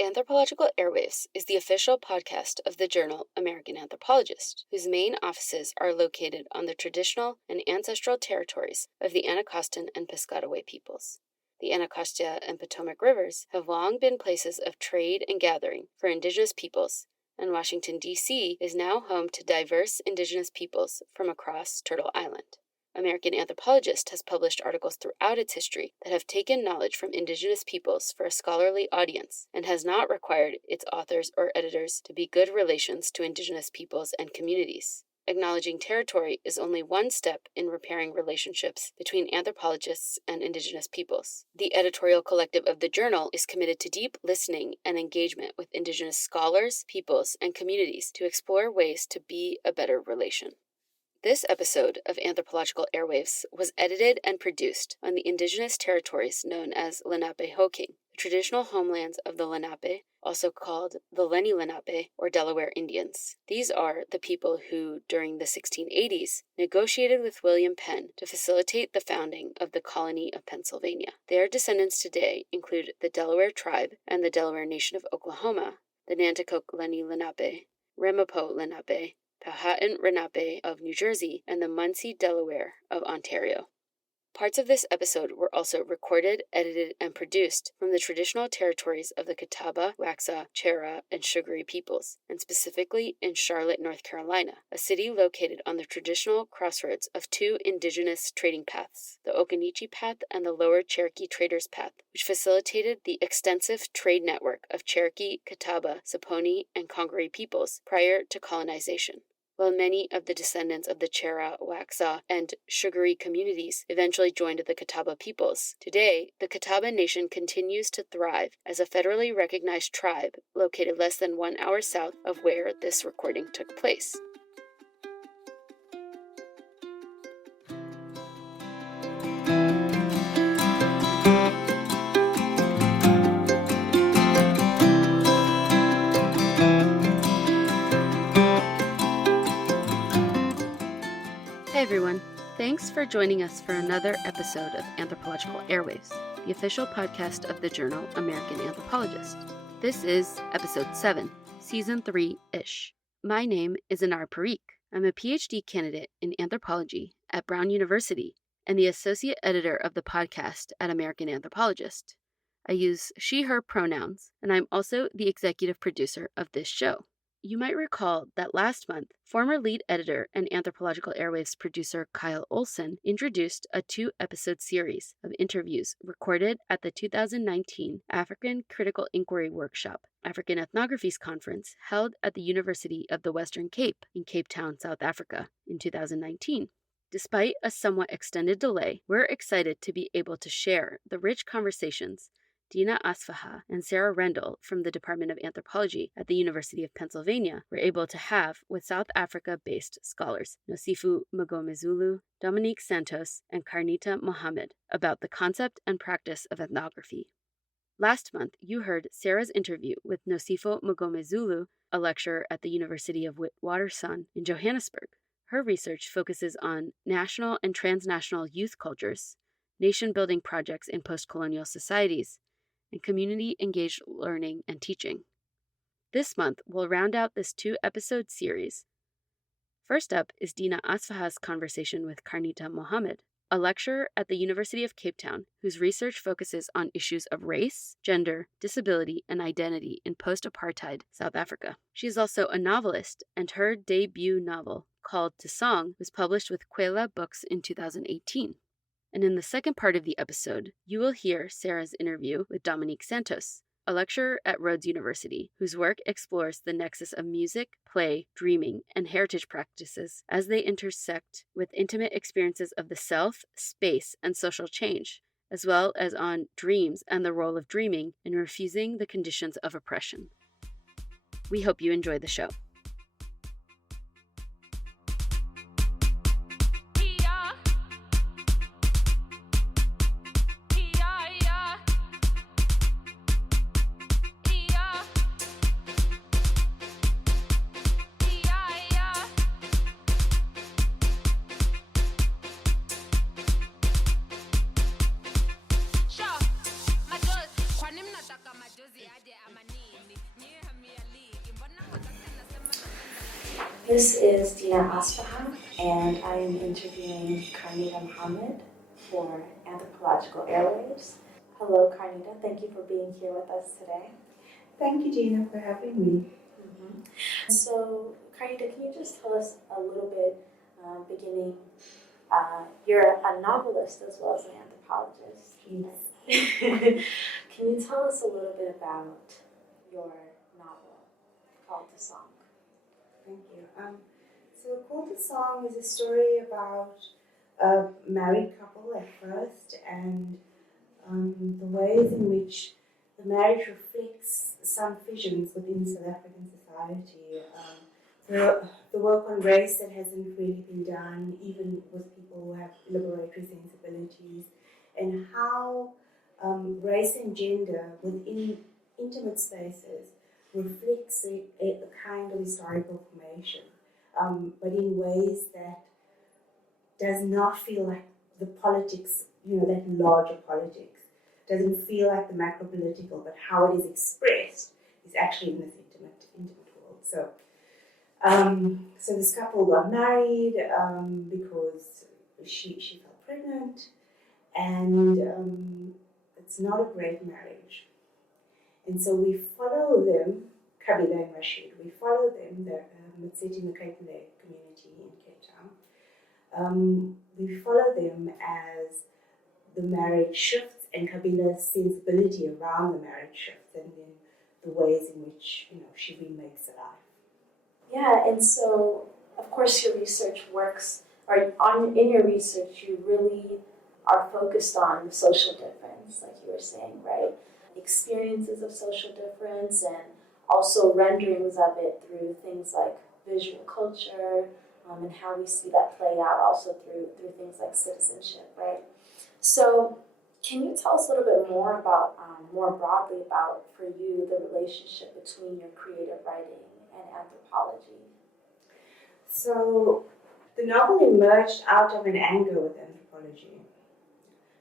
Anthropological Airwaves is the official podcast of the journal American Anthropologist, whose main offices are located on the traditional and ancestral territories of the Anacostan and Piscataway peoples. The Anacostia and Potomac rivers have long been places of trade and gathering for indigenous peoples, and Washington, D.C. is now home to diverse indigenous peoples from across Turtle Island. American Anthropologist has published articles throughout its history that have taken knowledge from indigenous peoples for a scholarly audience and has not required its authors or editors to be good relations to indigenous peoples and communities. Acknowledging territory is only one step in repairing relationships between anthropologists and indigenous peoples. The editorial collective of the journal is committed to deep listening and engagement with indigenous scholars, peoples, and communities to explore ways to be a better relation. This episode of Anthropological Airwaves was edited and produced on the indigenous territories known as Lenapehoking, the traditional homelands of the Lenape, also called the Lenni Lenape or Delaware Indians. These are the people who, during the 1680s, negotiated with William Penn to facilitate the founding of the colony of Pennsylvania. Their descendants today include the Delaware Tribe and the Delaware Nation of Oklahoma, the Nanticoke Lenni Lenape, Ramapo Lenape, Powhatan Lenape of New Jersey, and the Munsee Delaware of Ontario. Parts of this episode were also recorded, edited, and produced from the traditional territories of the Catawba, Waxhaw, Chera, and Sugary peoples, and specifically in Charlotte, North Carolina, a city located on the traditional crossroads of two indigenous trading paths, the Occaneechi Path and the Lower Cherokee Traders Path, which facilitated the extensive trade network of Cherokee, Catawba, Saponi, and Congaree peoples prior to colonization. While many of the descendants of the Chera, Waxhaw, and Sugary communities eventually joined the Catawba peoples, today the Catawba Nation continues to thrive as a federally recognized tribe located less than 1 hour south of where this recording took place. Hey everyone, thanks for joining us for another episode of Anthropological Airwaves, the official podcast of the journal American Anthropologist. This is episode 7, season 3-ish. My name is Anar Parikh. I'm a PhD candidate in anthropology at Brown University and the associate editor of the podcast at American Anthropologist. I use she/her pronouns, and I'm also the executive producer of this show. You might recall that last month, former lead editor and Anthropological Airwaves producer Kyle Olson introduced a 2-episode series of interviews recorded at the 2019 African Critical Inquiry Workshop, African Ethnographies Conference, held at the University of the Western Cape in Cape Town, South Africa, in 2019. Despite a somewhat extended delay, we're excited to be able to share the rich conversations Dina Asfaha and Sarah Rendell from the Department of Anthropology at the University of Pennsylvania were able to have with South Africa-based scholars Nosifu Magomezulu, Dominique Santos, and Carnita Mohammed about the concept and practice of ethnography. Last month, you heard Sarah's interview with Nosifu Magomezulu, a lecturer at the University of Witwatersrand in Johannesburg. Her research focuses on national and transnational youth cultures, nation-building projects in post-colonial societies, and community-engaged learning and teaching. This month, we'll round out this 2-episode series. First up is Dina Asfaha's conversation with Carnita Mohammed, a lecturer at the University of Cape Town whose research focuses on issues of race, gender, disability, and identity in post-apartheid South Africa. She is also a novelist, and her debut novel, called To Song, was published with Kwela Books in 2018. And in the second part of the episode, you will hear Sarah's interview with Dominique Santos, a lecturer at Rhodes University, whose work explores the nexus of music, play, dreaming, and heritage practices as they intersect with intimate experiences of the self, space, and social change, as well as on dreams and the role of dreaming in refusing the conditions of oppression. We hope you enjoy the show. This is Dina Asfahan, and I am interviewing Carnita Muhammad for Anthropological Airwaves. Hello, Carnita. Thank you for being here with us today. Thank you, Gina, for having me. So, Carnita, can you just tell us a little bit, beginning, you're a novelist as well as an anthropologist. Yes. Can you tell us a little bit about your novel called The Song? Thank you. So, Call to Song is a story about a married couple at first and the ways in which the marriage reflects some visions within South African society. The work on race that hasn't really been done, even with people who have liberatory sensibilities, and how race and gender within intimate spaces reflects a kind of historical formation, but in ways that does not feel like the politics, that larger politics. Doesn't feel like the macro political, but how it is expressed is actually in this intimate world. So this couple got married because she fell pregnant, and it's not a great marriage. And so we follow them, Kabila and Rashid. We follow them. It's set in the Cape Malay community in Cape Town. We follow them as the marriage shifts and Kabila's sensibility around the marriage shifts, and then the ways in which she remakes a life. Yeah, and so of course your research works, or in your research you really are focused on social difference, like you were saying, right? Experiences of social difference and also renderings of it through things like visual culture, and how we see that play out also through things like citizenship, right? So can you tell us a little bit more about, more broadly about, for you, the relationship between your creative writing and anthropology? So the novel emerged out of an anger with anthropology.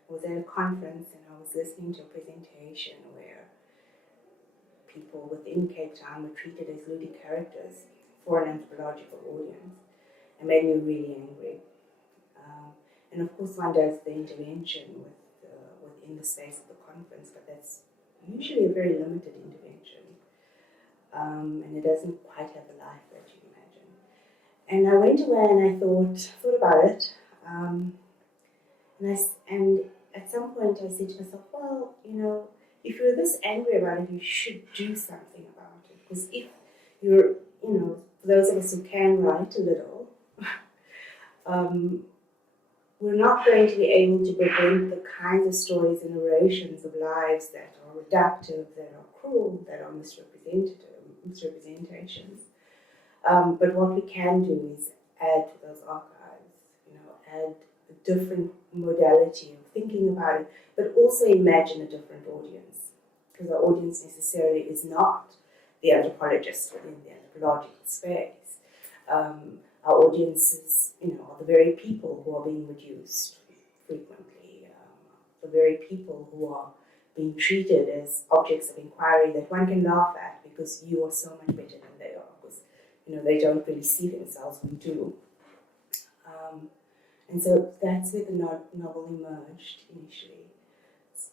I was at a conference and I was listening to a presentation where people within Cape Town were treated as ludic characters for an anthropological audience. It made me really angry. And of course one does the intervention within the space of the conference, but that's usually a very limited intervention. And it doesn't quite have the life that you imagine. And I went away and I thought about it. And at some point I said to myself, well, if you're this angry about it, you should do something about it. Because if you're, for those of us who can write a little, we're not going to be able to prevent the kinds of stories and narrations of lives that are reductive, that are cruel, that are misrepresentations. But what we can do is add to those archives, add a different modality of thinking about it, but also imagine a different audience. Because our audience necessarily is not the anthropologist within the anthropological space. Our audiences, are the very people who are being reduced frequently, the very people who are being treated as objects of inquiry that one can laugh at because you are so much better than they are, because they don't really see themselves, we do. And so that's where the novel emerged initially.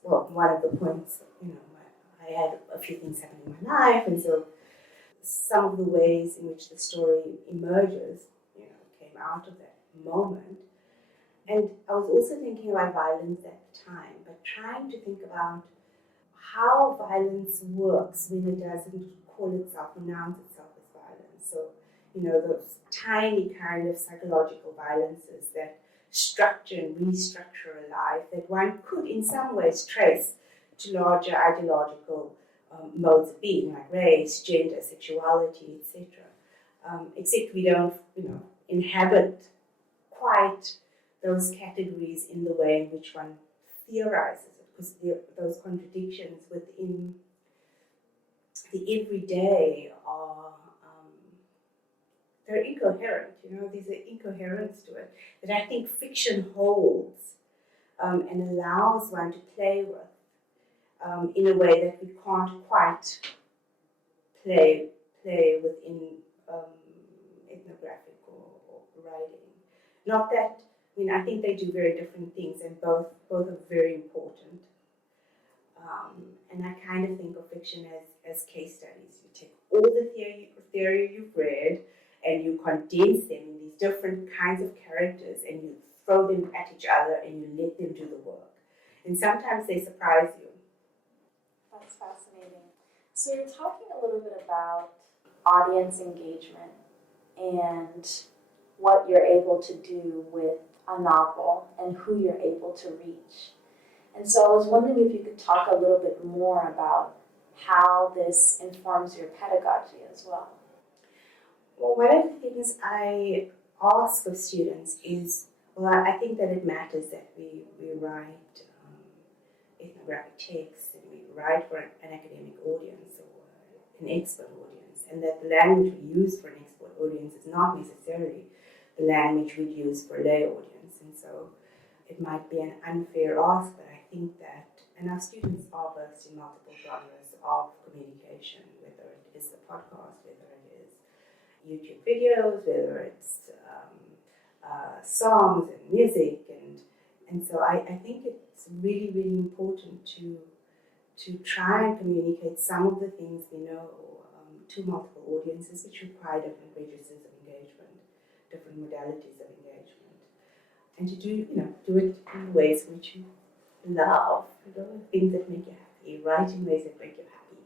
Well, one of the points, I had a few things happen in my life, and so some of the ways in which the story emerges, came out of that moment. And I was also thinking about violence at the time, but trying to think about how violence works when it doesn't call itself, announce itself as violence. So, those tiny kind of psychological violences that structure and restructure a life that one could in some ways trace to larger ideological modes of being, like race, gender, sexuality, etc. Except we don't, inhabit quite those categories in the way in which one theorizes it, because those contradictions within the everyday are they're incoherent. There's an incoherence to it that I think fiction holds and allows one to play with in a way that we can't quite play within ethnographic or writing. Not that, I think they do very different things, and both are very important. And I kind of think of fiction as case studies. You take all the theory you've read and you condense them in these different kinds of characters and you throw them at each other and you let them do the work. And sometimes they surprise you. That's fascinating. So you're talking a little bit about audience engagement and what you're able to do with a novel and who you're able to reach. And so I was wondering if you could talk a little bit more about how this informs your pedagogy as well. Well, one of the things I ask of students is, I think that it matters that we write ethnographic texts and we write for an academic audience or an expert audience, and that the language we use for an expert audience is not necessarily the language we'd use for a lay audience. And so it might be an unfair ask, but I think that, and our students are versed in multiple genres of communication, whether it is the podcast, whether it is YouTube videos, whether it's songs and music, and so I think it's really, really important to try and communicate some of the things we know to multiple audiences, which require different registers of engagement, different modalities of engagement, and to do it in ways which you love, things that make you happy, write in ways that make you happy.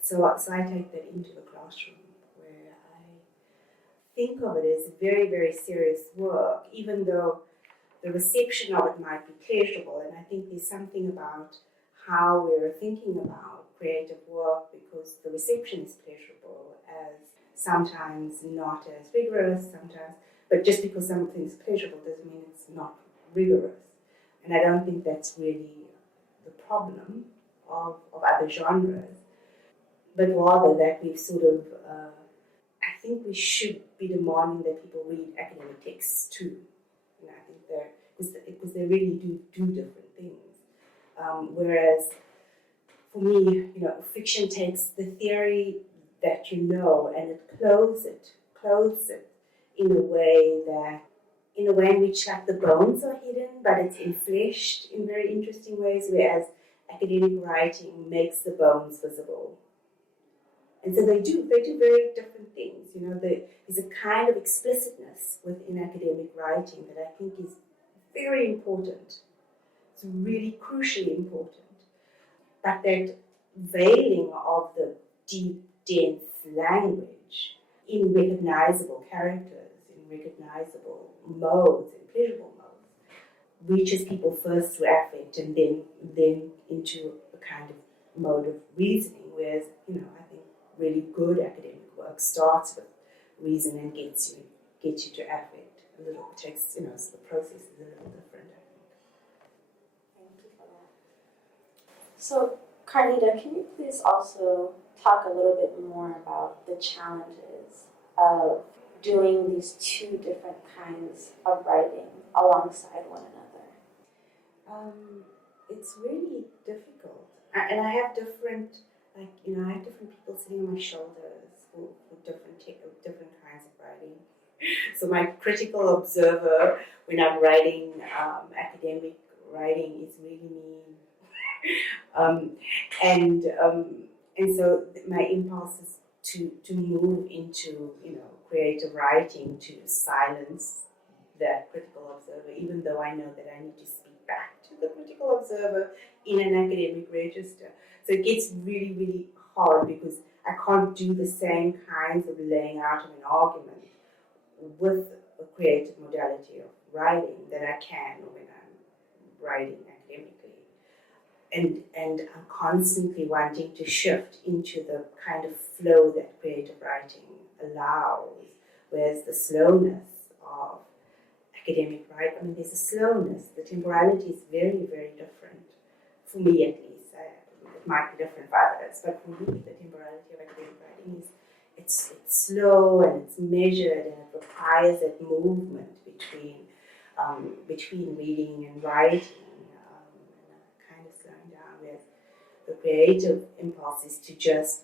So I take that into the classroom, where I think of it as very, very serious work, even though the reception of it might be pleasurable. And I think there's something about how we're thinking about creative work, because the reception is pleasurable, as sometimes not as rigorous, sometimes, but just because something is pleasurable doesn't mean it's not rigorous. And I don't think that's really the problem of other genres, but rather that we've sort of, I think we should be demanding that people read academic texts too. And I think because they really do different things. Whereas for me, fiction takes the theory that you know and it clothes it in a way in which like the bones are hidden, but it's infleshed in very interesting ways, whereas academic writing makes the bones visible. And so they do very different things. There's a kind of explicitness within academic writing that I think is very important. It's really crucially important. But that veiling of the deep, dense language in recognizable characters, in recognizable modes, in pleasurable modes, reaches people first through affect and then into a kind of mode of reasoning, whereas, I think really good academic work starts with reason and gets you to affect a little. It takes, so the process is a little different, I think. Thank you for that. So, Carnita, can you please also talk a little bit more about the challenges of doing these two different kinds of writing alongside one another? It's really difficult, and I have different, I have different people sitting on my shoulders for different kinds of writing. So my critical observer when I'm writing academic writing is really me, and so my impulse is to move into creative writing, to silence that critical observer, even though I know that I need to speak back to the critical observer in an academic register. So it gets really, really hard because I can't do the same kinds of laying out of an argument with a creative modality of writing that I can when I'm writing academically. And I'm constantly wanting to shift into the kind of flow that creative writing allows, whereas the slowness of academic writing, there's a slowness, the temporality is very, very different, for me at least. It might be different for others, but for me, the temporality of academic writing is it's slow and it's measured, and it requires that movement between reading and writing, and kind of slowing down. Whereas the creative impulse is to just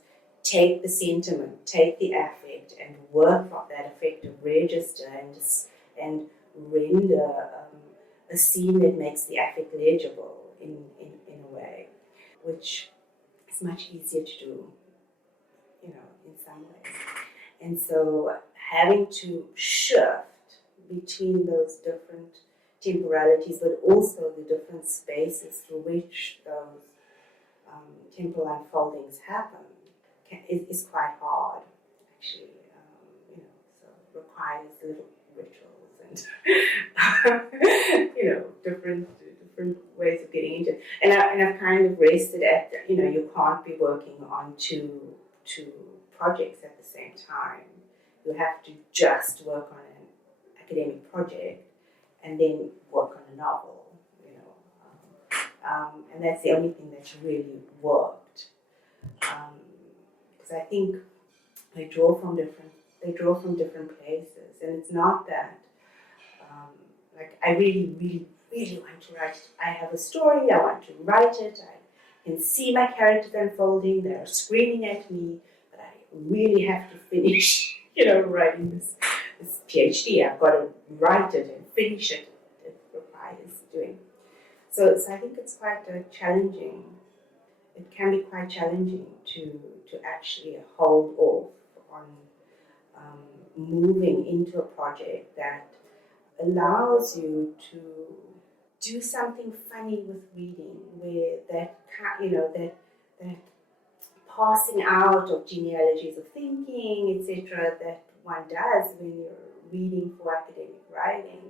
take the sentiment, take the affect, and work from that affective register and render a scene that makes the affect legible in a way, which is much easier to do, in some ways. And so having to shift between those different temporalities, but also the different spaces through which those temporal unfoldings happen is quite hard, actually. So requires little rituals and different ways of getting into it. And I've kind of rested at you can't be working on two projects at the same time. You have to just work on an academic project and then work on a novel. And that's the only thing that's really worked. Because I think they draw from different places, and it's not that I really, really, really want to write. I have a story. I want to write it. I can see my characters unfolding. They're screaming at me, but I really have to finish. Writing this PhD. I've got to write it and finish it. It requires doing. So I think it's quite challenging. It can be quite challenging to actually hold off on moving into a project that allows you to do something funny with reading, where that passing out of genealogies of thinking, etc., that one does when you're reading for academic writing,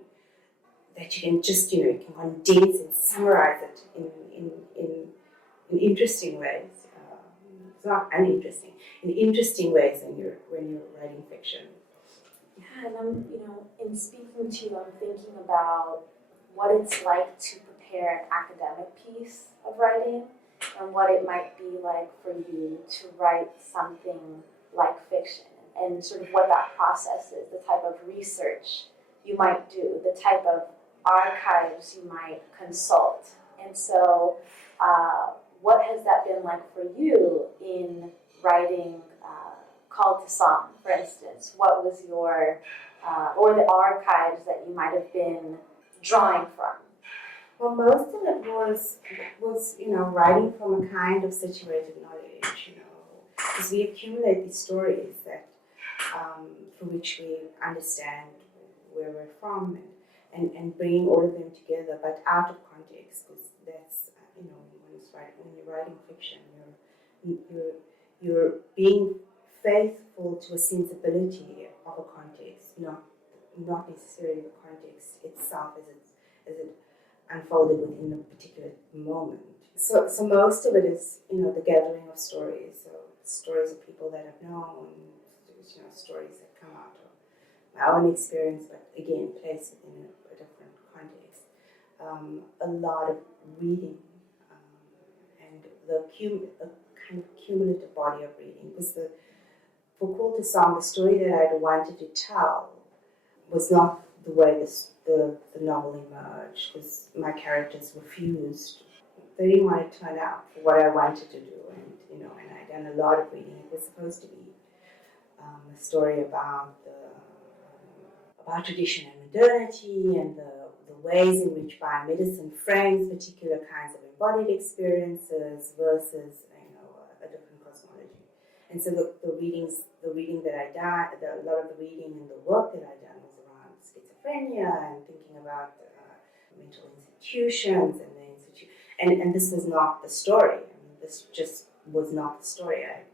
that you can just, you can condense and summarize it in interesting ways. It's not uninteresting, in interesting ways when you're writing fiction. Yeah, and I'm, in speaking to you, I'm thinking about what it's like to prepare an academic piece of writing and what it might be like for you to write something like fiction, and sort of what that process is, the type of research you might do, the type of archives you might consult. And so what has that been like for you in writing Call to Song, for instance? What was your, or the archives that you might have been drawing from? Well, most of it was writing from a kind of situated knowledge, because we accumulate these stories that through which we understand where we're from and bringing all of them together, but out of context, because that's when you're writing fiction, you're being faithful to a sensibility of a context, not necessarily the context itself as it unfolded within a particular moment. So most of it is, the gathering of stories. So stories of people that I've known, stories that come out of my own experience, but again, placed within a different context. A lot of reading and a kind of cumulative body of reading. Because for Call to Song, the story that I'd wanted to tell was not the way the novel emerged, because my characters refused. They didn't want to turn out for what I wanted to do, and I'd done a lot of reading. It was supposed to be a story about tradition and modernity, and the ways in which biomedicine frames particular kinds of embodied experiences versus a different cosmology. And so the reading that I did, a lot of the reading and the work that I done was around schizophrenia and thinking about mental institutions and this was not the story. This just was not the story. I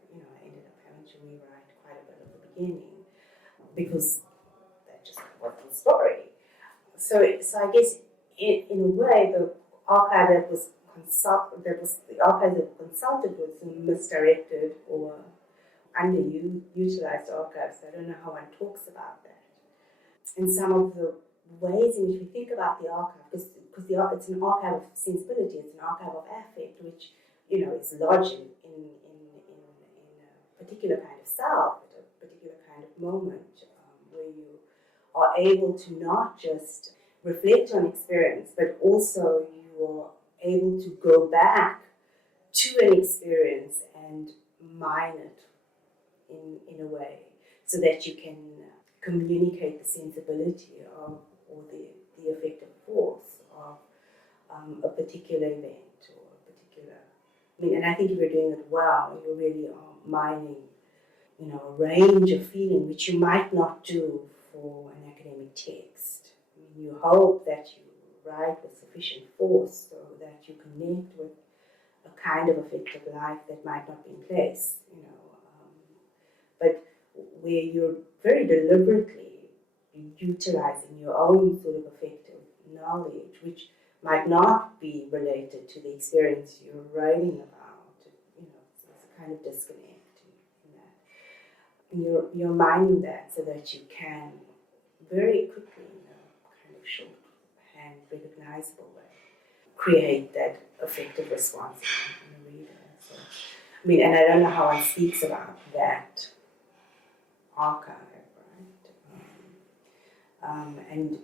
ended up having to rewrite quite a bit of the beginning because that just wasn't the story. So I guess in a way the archive that was consulted was misdirected or underutilized archives. I don't know how one talks about that. And some of the ways in which we think about the archive, because it's an archive of sensibility, it's an archive of affect, which is lodged in a particular kind of self, at a particular kind of moment, where you are able to not just reflect on experience, but also you are able to go back to an experience and mine it in a way, so that you can communicate the sensibility of, or the effective force of a particular event or a particular. I mean, and I think if you're doing it well, you really are mining, a range of feeling which you might not do for an academic text. I mean, you hope that you write with sufficient force so that you connect with a kind of affective life that might not be in place, but where you're very deliberately utilizing your own sort of affective knowledge, which might not be related to the experience you're writing about. So there's a kind of disconnect in that. And you're mining that so that you can very quickly, in a kind of shorthand, recognizable way, create that affective response in the reader. So, I mean, and I don't know how one speaks about that archive, right? And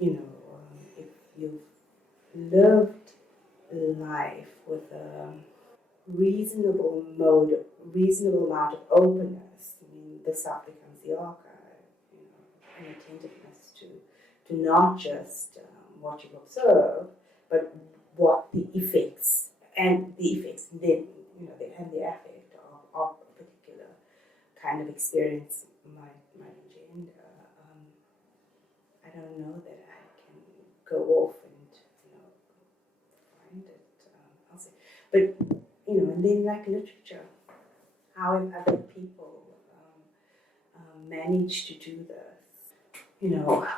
if you've lived life with a reasonable amount of openness, I mean, the self becomes the archive, an attentiveness to not just what you observe, but what the effects, and then, and the affect of a particular kind of experience might engender. I don't know that I can go off and find it. I'll say, but and then like literature, how have other people managed to do this?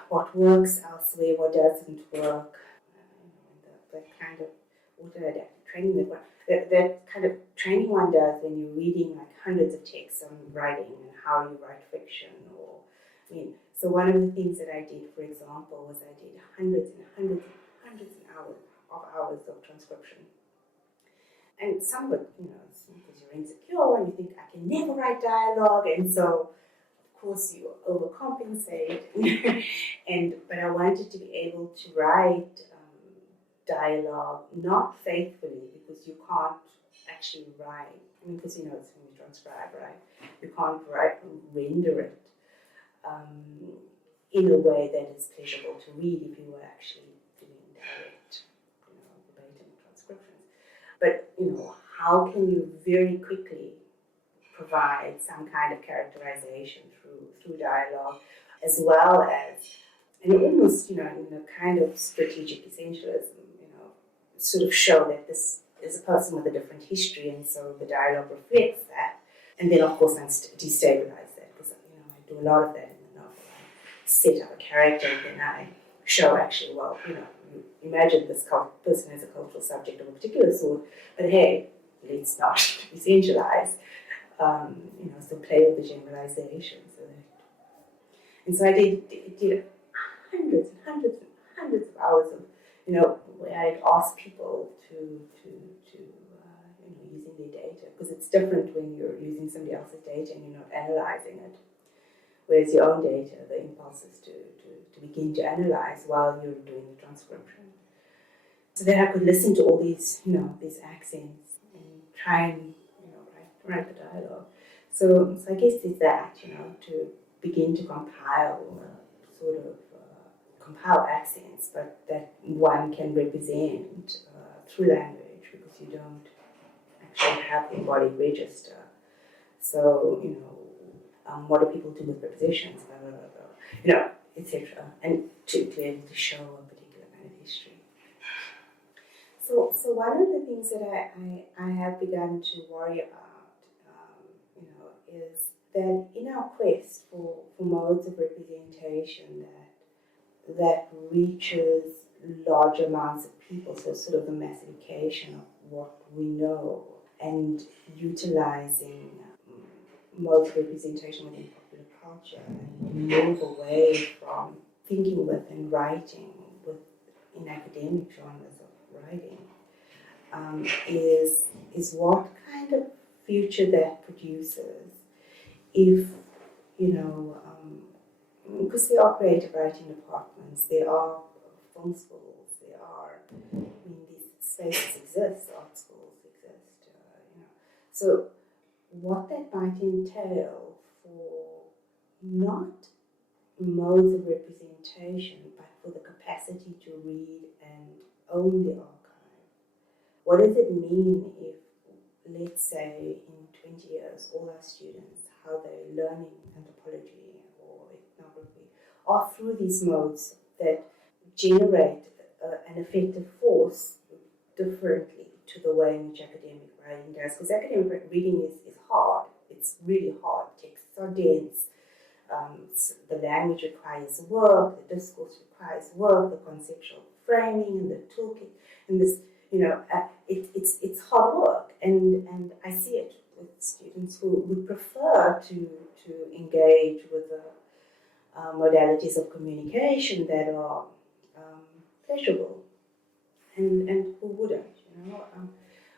What works elsewhere, what doesn't work. That kind of auto-adaptive training that kind of training one does when you're reading like hundreds of texts on writing and how you write fiction, so one of the things that I did, for example, was I did hundreds of hours of transcription. And some of it, because you're insecure and you think, I can never write dialogue, and so of course you overcompensate. But I wanted to be able to write dialogue, not faithfully, because you can't actually write. I mean, because it's when you transcribe, right? You can't render it in a way that is pleasurable to read if you were actually doing direct, verbatim transcriptions. But how can you very quickly provide some kind of characterization through dialogue, as well as, and almost in a kind of strategic essentialism, sort of show that this is a person with a different history, and so the dialogue reflects that. And then, of course, I destabilize that, because I do a lot of that in the novel. I set up a character, and then I show actually, well, you imagine this person as a cultural subject of a particular sort, but hey, let's not essentialize. So play with the generalization. And so I did hundreds of hours of, where I'd ask people to using their data, because it's different when you're using somebody else's data and you're not analyzing it. Whereas your own data, the impulse is to begin to analyze while you're doing the transcription. So that I could listen to all these, these accents and try and, write the dialogue. So I guess it's that, to begin to compile compile accents, but that one can represent through language, because you don't actually have the embodied register. So, what do people do with prepositions, blah, blah, blah, blah, etc. And to be able to show a particular kind of history. So one of the things that I have begun to worry about, is that in our quest for modes of representation that reaches large amounts of people, so sort of the massification of what we know, and utilizing modes of representation within popular culture, and move away from thinking with and writing in academic genres of writing, is what kind of future that produces if, because there are creative writing departments, there are film schools, these spaces exist, art schools exist, So what that might entail for not modes of representation, but for the capacity to read and own the archive. What does it mean if, let's say, in 20 years, all our students, how they're learning anthropology or ethnography, are through these modes that generate an effective force differently to the way in which academic writing does. Because academic reading is hard. It's really hard. Texts are dense. The language requires work, the discourse requires work, the conceptual framing and the toolkit, and this, it's hard work, and I see it with students who would prefer to engage with the modalities of communication that are pleasurable, and who wouldn't,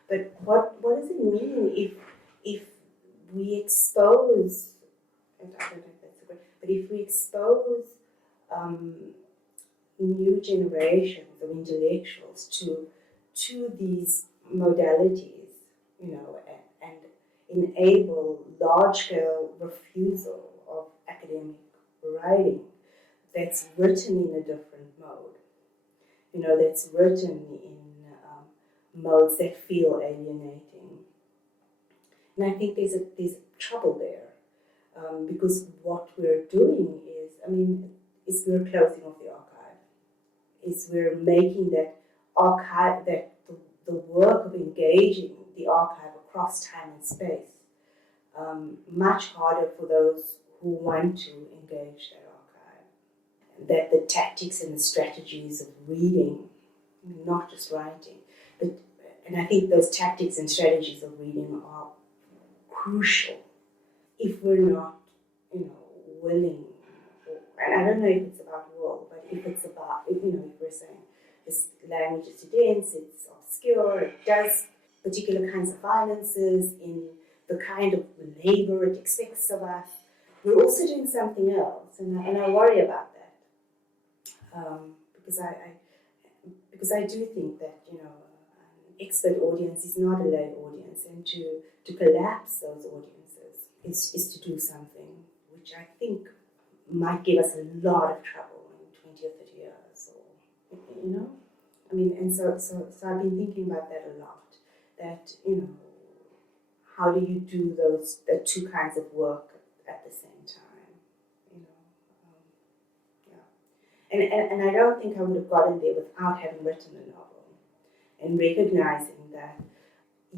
but what does it mean if we expose? I don't think that's a good. But if we expose new generations of intellectuals to these modalities, and enable large-scale refusal of academic writing that's written in a different mode, that's written in modes that feel alienating. And I think there's trouble there. Because what we're doing is we're closing off the archive. Is we're making that archive, that the work of engaging the archive across time and space much harder for those who want to engage that archive. That the tactics and the strategies of reading, not just writing, and I think those tactics and strategies of reading are crucial if we're not, willing, and I don't know if it's about will, but if it's about, if we're saying this language is dense, it's obscure, it does particular kinds of violences in the kind of labor it expects of us, we're also doing something else, and I worry about that, because I do think that, an expert audience is not a lay audience, and to collapse those audiences is to do something which I think might give us a lot of trouble in 20 or 30 years, and so I've been thinking about that a lot, that, how do you do the two kinds of work at the same time, and I don't think I would have gotten there without having written a novel and recognizing that,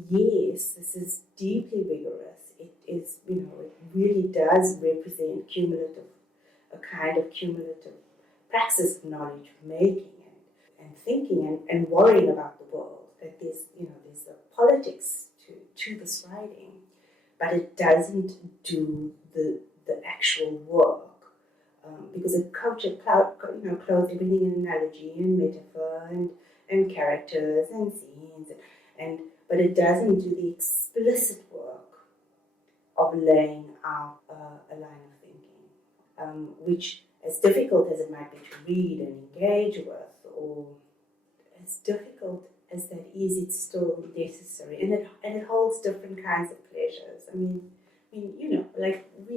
yes, this is deeply rigorous. It is, it really does represent a kind of cumulative praxis of knowledge making and thinking and worrying about the world. That there's a politics to this writing, but it doesn't do the actual work, because it clothes everything in analogy and metaphor and characters and scenes, but it doesn't do the explicit work of laying out a line of thinking, which, as difficult as it might be to read and engage with, or as difficult as that is, it's still necessary, and it holds different kinds of pleasures. We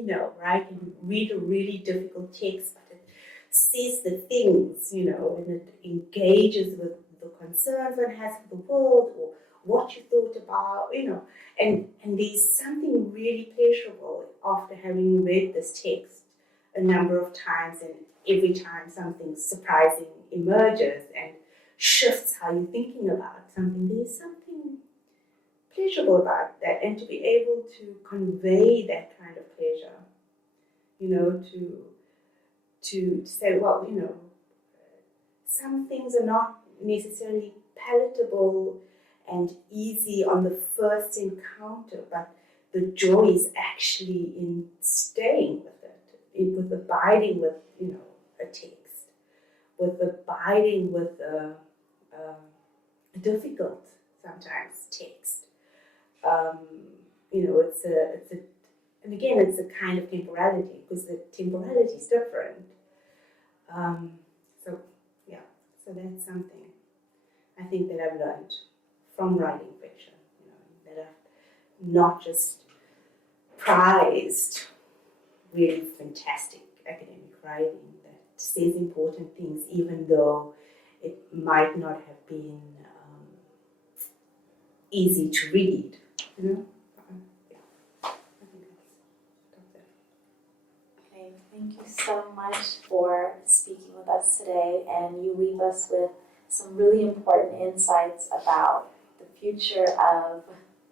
know, right? You read a really difficult text, but it says the things, and it engages with the concerns one has for the world, or what you thought about, and there's something really pleasurable after having read this text a number of times, and every time something surprising emerges and shifts how you're thinking about something, there's something pleasurable about that, and to be able to convey that kind of pleasure, to say, well, some things are not necessarily palatable and easy on the first encounter, but the joy is actually in staying with it, with abiding with, a text, with abiding with a difficult, sometimes, text. And again, it's a kind of temporality, because the temporality is different. So that's something I think that I've learned from writing fiction, that I've not just prized really fantastic academic writing that says important things, even though it might not have been easy to read. You know? Yeah. I think that's it. Okay, thank you so much for speaking with us today, and you leave us with some really important insights about the future of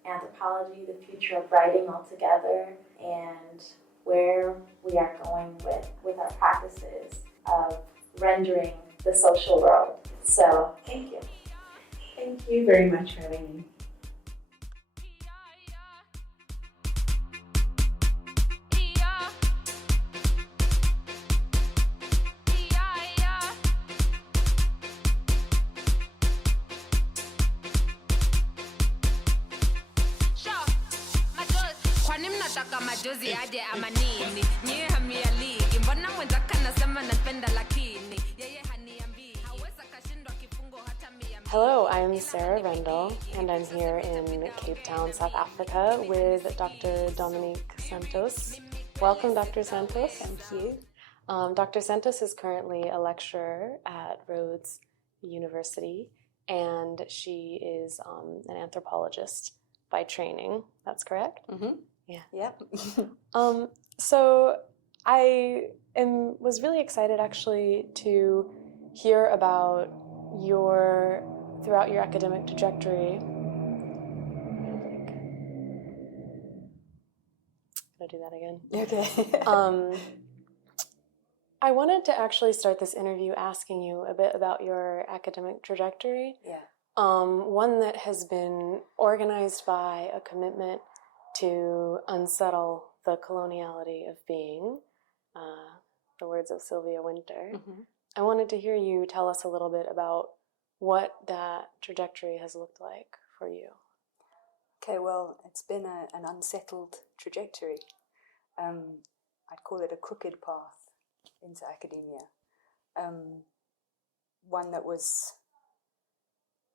anthropology, the future of writing altogether, and where we are going with our practices of rendering the social world. So, thank you. Thank you very much for having me. majozi aje ama nini nyie hamialiki mbona mwenzaka nasema napenda lakini yeye haniambii haweza kashindwa kifungo hata mia. Hello, I'm Sarah Rendell, and I'm here in Cape Town, South Africa with Dr. Dominique Santos. Welcome, Dr. Santos. Thank you. Dr. Santos is currently a lecturer at Rhodes University, and she is an anthropologist by training. That's correct? Mm-hmm. Yeah. Yep. So I was really excited actually to hear about throughout your academic trajectory. I'll do that again. Okay. I wanted to actually start this interview asking you a bit about your academic trajectory. Yeah. One that has been organized by a commitment to unsettle the coloniality of being, the words of Sylvia Wynter. Mm-hmm. I wanted to hear you tell us a little bit about what that trajectory has looked like for you. Okay, well, it's been an unsettled trajectory. I'd call it a crooked path into academia. One that was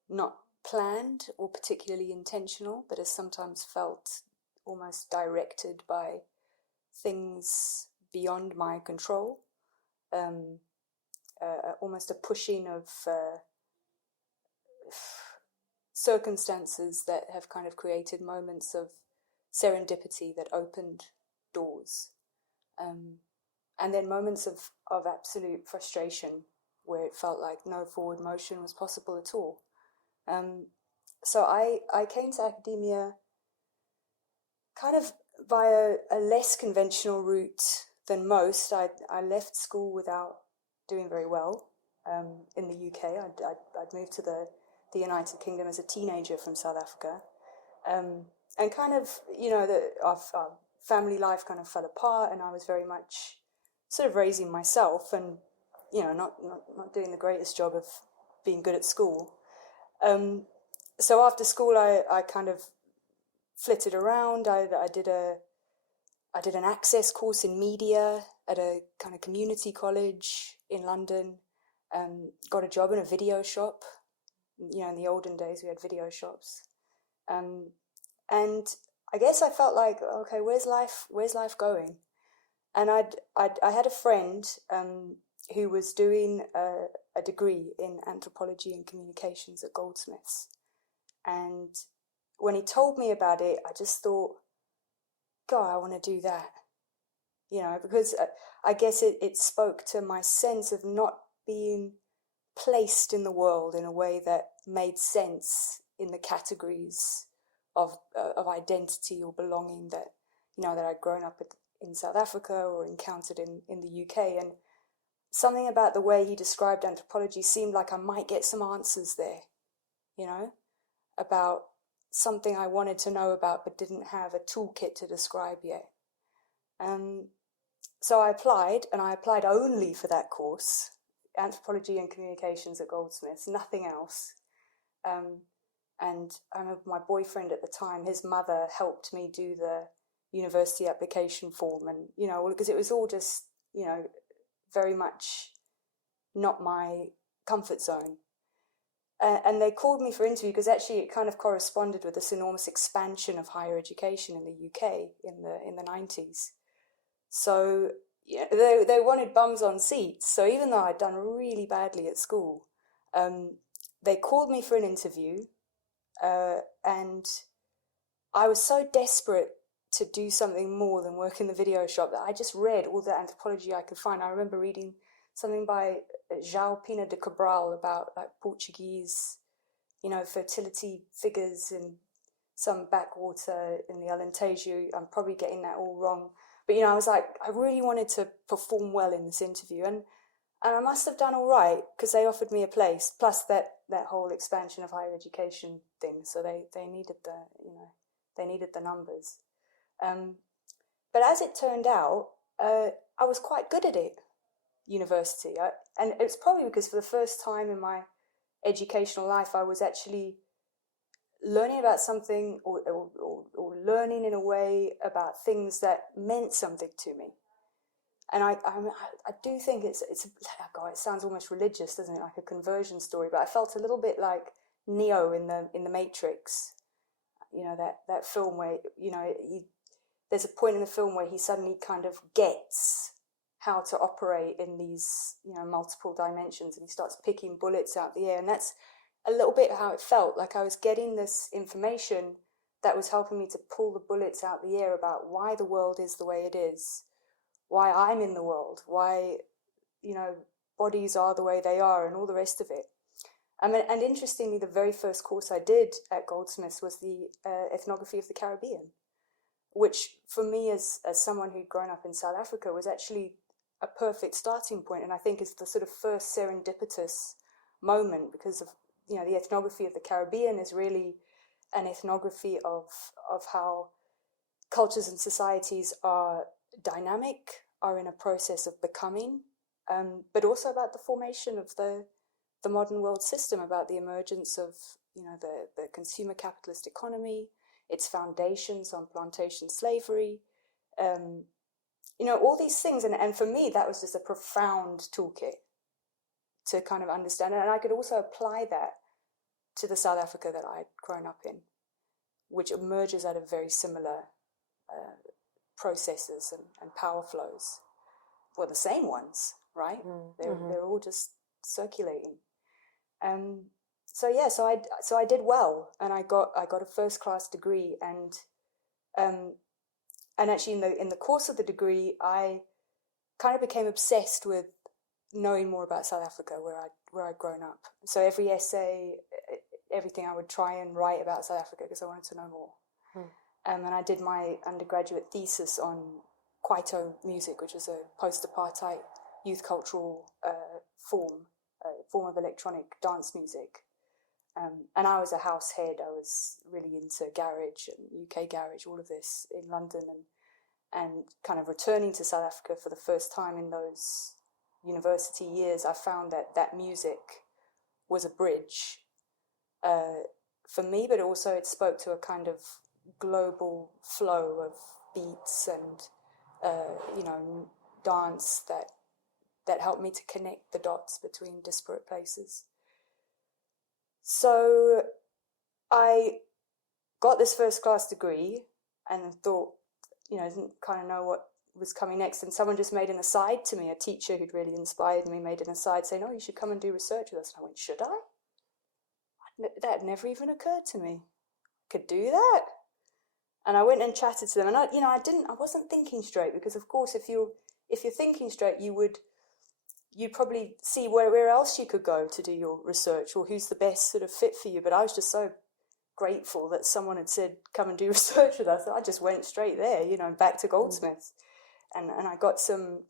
not planned or particularly intentional, but has sometimes felt almost directed by things beyond my control. Almost a pushing of circumstances that have kind of created moments of serendipity that opened doors. And then moments of absolute frustration where it felt like no forward motion was possible at all. So I came to academia kind of via a less conventional route than most. I left school without doing very well in the UK. I'd moved to the United Kingdom as a teenager from South Africa. And kind of, our family life kind of fell apart, and I was very much sort of raising myself and, not doing the greatest job of being good at school. So after school, I kind of flitted around. I did an access course in media at a kind of community college in London. Got a job in a video shop. In the olden days, we had video shops. And I guess I felt like, okay, where's life going? And I had a friend who was doing a degree in anthropology and communications at Goldsmiths. And when he told me about it, I just thought, God, I want to do that. Because I guess it spoke to my sense of not being placed in the world in a way that made sense in the categories of identity or belonging that I'd grown up in South Africa or encountered in the UK. And something about the way he described anthropology seemed like I might get some answers there, about something I wanted to know about but didn't have a toolkit to describe yet. So I applied, and I applied only for that course, Anthropology and Communications at Goldsmiths, nothing else. And I remember my boyfriend at the time, his mother helped me do the university application form, and, because it was all just, very much not my comfort zone. And they called me for interview because actually it kind of corresponded with this enormous expansion of higher education in the UK in the 90s. So yeah, they wanted bums on seats. So even though I'd done really badly at school, they called me for an interview, and I was so desperate to do something more than work in the video shop that I just read all the anthropology I could find. I remember reading something by João Pina de Cabral about like Portuguese, fertility figures in some backwater in the Alentejo. I'm probably getting that all wrong. But, I was like, I really wanted to perform well in this interview. And I must have done all right because they offered me a place, plus that whole expansion of higher education thing. So they needed they needed the numbers. But as it turned out, I was quite good at it, university. And it was probably because for the first time in my educational life, I was actually learning about something or learning in a way about things that meant something to me. And I do think it sounds almost religious, doesn't it? Like a conversion story. But I felt a little bit like Neo in the Matrix. That film where there's a point in the film where he suddenly kind of gets how to operate in these multiple dimensions, and he starts picking bullets out the air. And that's a little bit how it felt. Like I was getting this information that was helping me to pull the bullets out the air about why the world is the way it is, why I'm in the world, why, bodies are the way they are, and all the rest of it. And interestingly, the very first course I did at Goldsmiths was the ethnography of the Caribbean, which for me as someone who'd grown up in South Africa was actually a perfect starting point, and I think is the sort of first serendipitous moment, because of the ethnography of the Caribbean is really an ethnography of how cultures and societies are dynamic, are in a process of becoming, but also about the formation of the modern world system, about the emergence of the consumer capitalist economy, its foundations on plantation slavery, all these things. And for me, that was just a profound toolkit to kind of understand it. And I could also apply that to the South Africa that I'd grown up in, which emerges out of very similar processes and power flows. Well, the same ones, right? They're all just circulating. So I did well, and I got a first class degree, and actually in the course of the degree, I kind of became obsessed with knowing more about South Africa, where I'd grown up. So every essay, everything I would try and write about South Africa because I wanted to know more. And I did my undergraduate thesis on Kwaito music, which is a post-apartheid youth cultural form of electronic dance music. And I was a house head. I was really into garage and UK garage, all of this in London, and kind of returning to South Africa for the first time in those university years, I found that music was a bridge for me, but also it spoke to a kind of global flow of beats and dance that helped me to connect the dots between disparate places. So I got this first class degree and thought, didn't kind of know what was coming next. And someone just made an aside to me, a teacher who'd really inspired me, made an aside saying, "Oh, you should come and do research with us." And I went, "Should I?" That had never even occurred to me. I could do that. And I went and chatted to them, and I wasn't thinking straight, because of course if you're thinking straight, you'd probably see where else you could go to do your research, or who's the best sort of fit for you. But I was just so grateful that someone had said, "Come and do research with us." I just went straight there, back to Goldsmiths. And I got some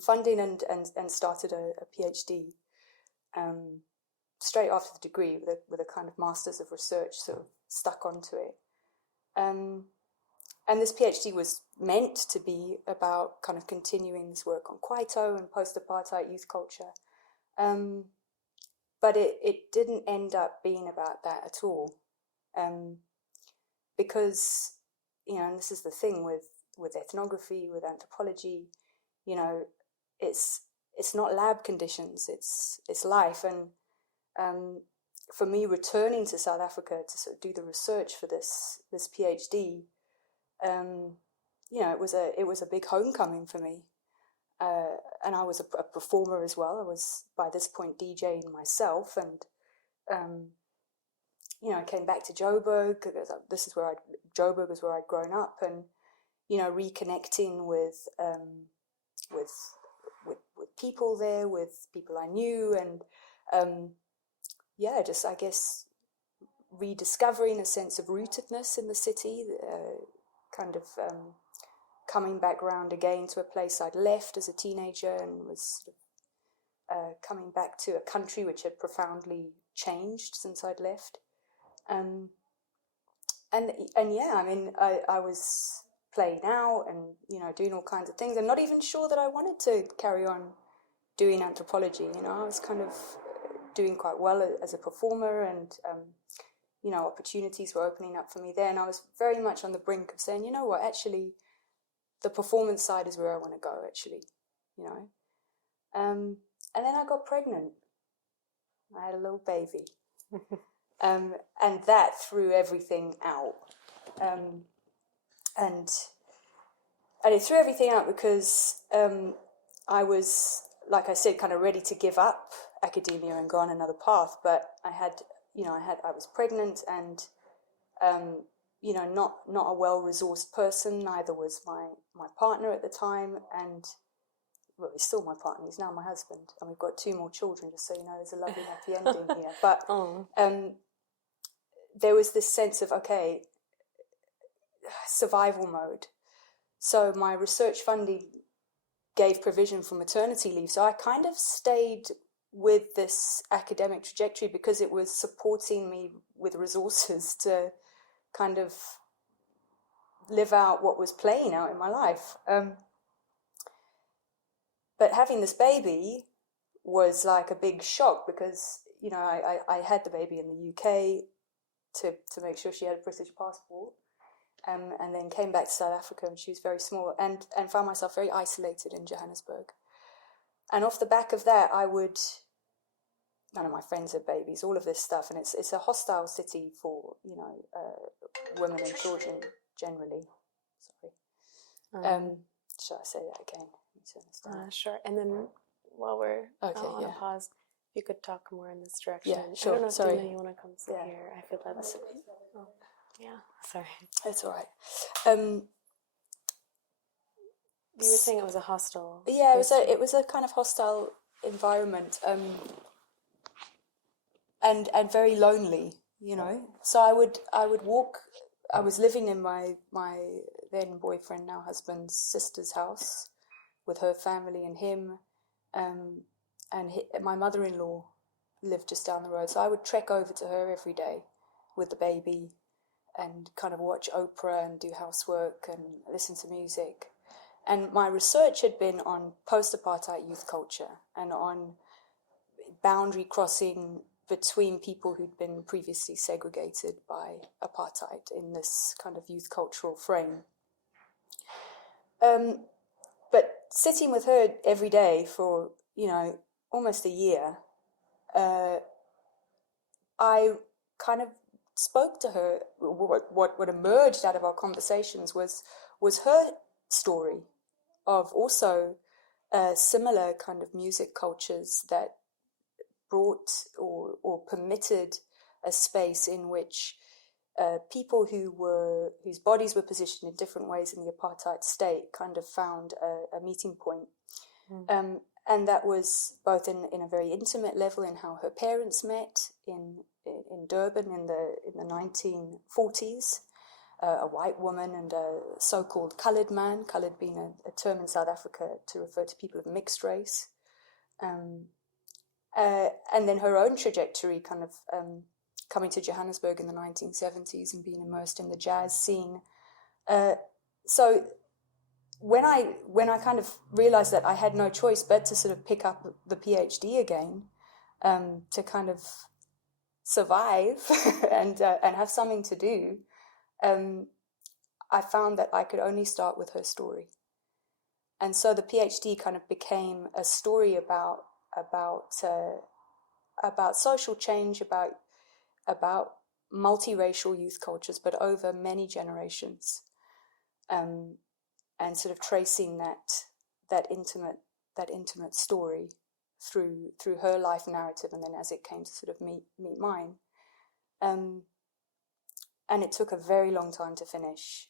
funding and started a PhD straight after the degree with a kind of Masters of Research sort of stuck onto it. And this PhD was meant to be about kind of continuing this work on Kwaito and post-apartheid youth culture. But it didn't end up being about that at all. Because, and this is the thing with ethnography, with anthropology, it's not lab conditions, it's life. And for me, returning to South Africa to sort of do the research for this PhD, it was a big homecoming for me. And I was a performer as well. I was, by this point, DJing myself, and I came back to Joburg. Joburg was where I'd grown up, and reconnecting with people there, with people I knew, and just, I guess, rediscovering a sense of rootedness in the city, coming back round again to a place I'd left as a teenager, and was coming back to a country which had profoundly changed since I'd left. I was playing out and, doing all kinds of things, and not even sure that I wanted to carry on doing anthropology. I was kind of doing quite well as a performer, and opportunities were opening up for me there, and I was very much on the brink of saying, you know what, actually, the performance side is where I want to go, actually, and then I got pregnant. I had a little baby. And that threw everything out. And it threw everything out because I was, like I said, kind of ready to give up academia and go on another path. But I was pregnant, and not a well-resourced person. Neither was my partner at the time, and well, he's still my partner. He's now my husband, and we've got 2 more children. Just so you know, there's a lovely happy ending here. But there was this sense of, okay, survival mode. So my research funding gave provision for maternity leave. So I kind of stayed with this academic trajectory because it was supporting me with resources to kind of live out what was playing out in my life. But having this baby was like a big shock because, I had the baby in the UK to make sure she had a British passport, and then came back to South Africa, and she was very small, and found myself very isolated in Johannesburg. And off the back of that, none of my friends had babies, all of this stuff, and it's a hostile city for, women and children generally. Sorry. Shall I say that again? Sure. And then while we're on a pause, if you could talk more in this direction. Yeah, sure. I don't know if Sorry. Dina, you want to come sit here. I feel that's... Oh, yeah, sorry. It's all right. You were saying it was a hostile... Yeah, it was a kind of hostile environment, and very lonely, So I would walk. I was living in my then boyfriend, now husband's sister's house with her family and him, and my mother-in-law lived just down the road. So I would trek over to her every day with the baby and kind of watch Oprah and do housework and listen to music. And my research had been on post-apartheid youth culture and on boundary crossing between people who'd been previously segregated by apartheid in this kind of youth cultural frame. But sitting with her every day for, almost a year, I kind of spoke to her. What emerged out of our conversations was her story of also similar kind of music cultures that brought or permitted a space in which people whose bodies were positioned in different ways in the apartheid state kind of found a meeting point. And that was both in a very intimate level in how her parents met in Durban in the 1940s, a white woman and a so-called coloured man, coloured being a term in South Africa to refer to people of mixed race. And then her own trajectory kind of coming to Johannesburg in the 1970s and being immersed in the jazz scene. So when I kind of realized that I had no choice but to sort of pick up the PhD again, to kind of survive and have something to do, I found that I could only start with her story. And so the PhD kind of became a story about social change, about about multiracial youth cultures, but over many generations, and sort of tracing that intimate story through her life narrative, and then as it came to sort of meet mine. And it took a very long time to finish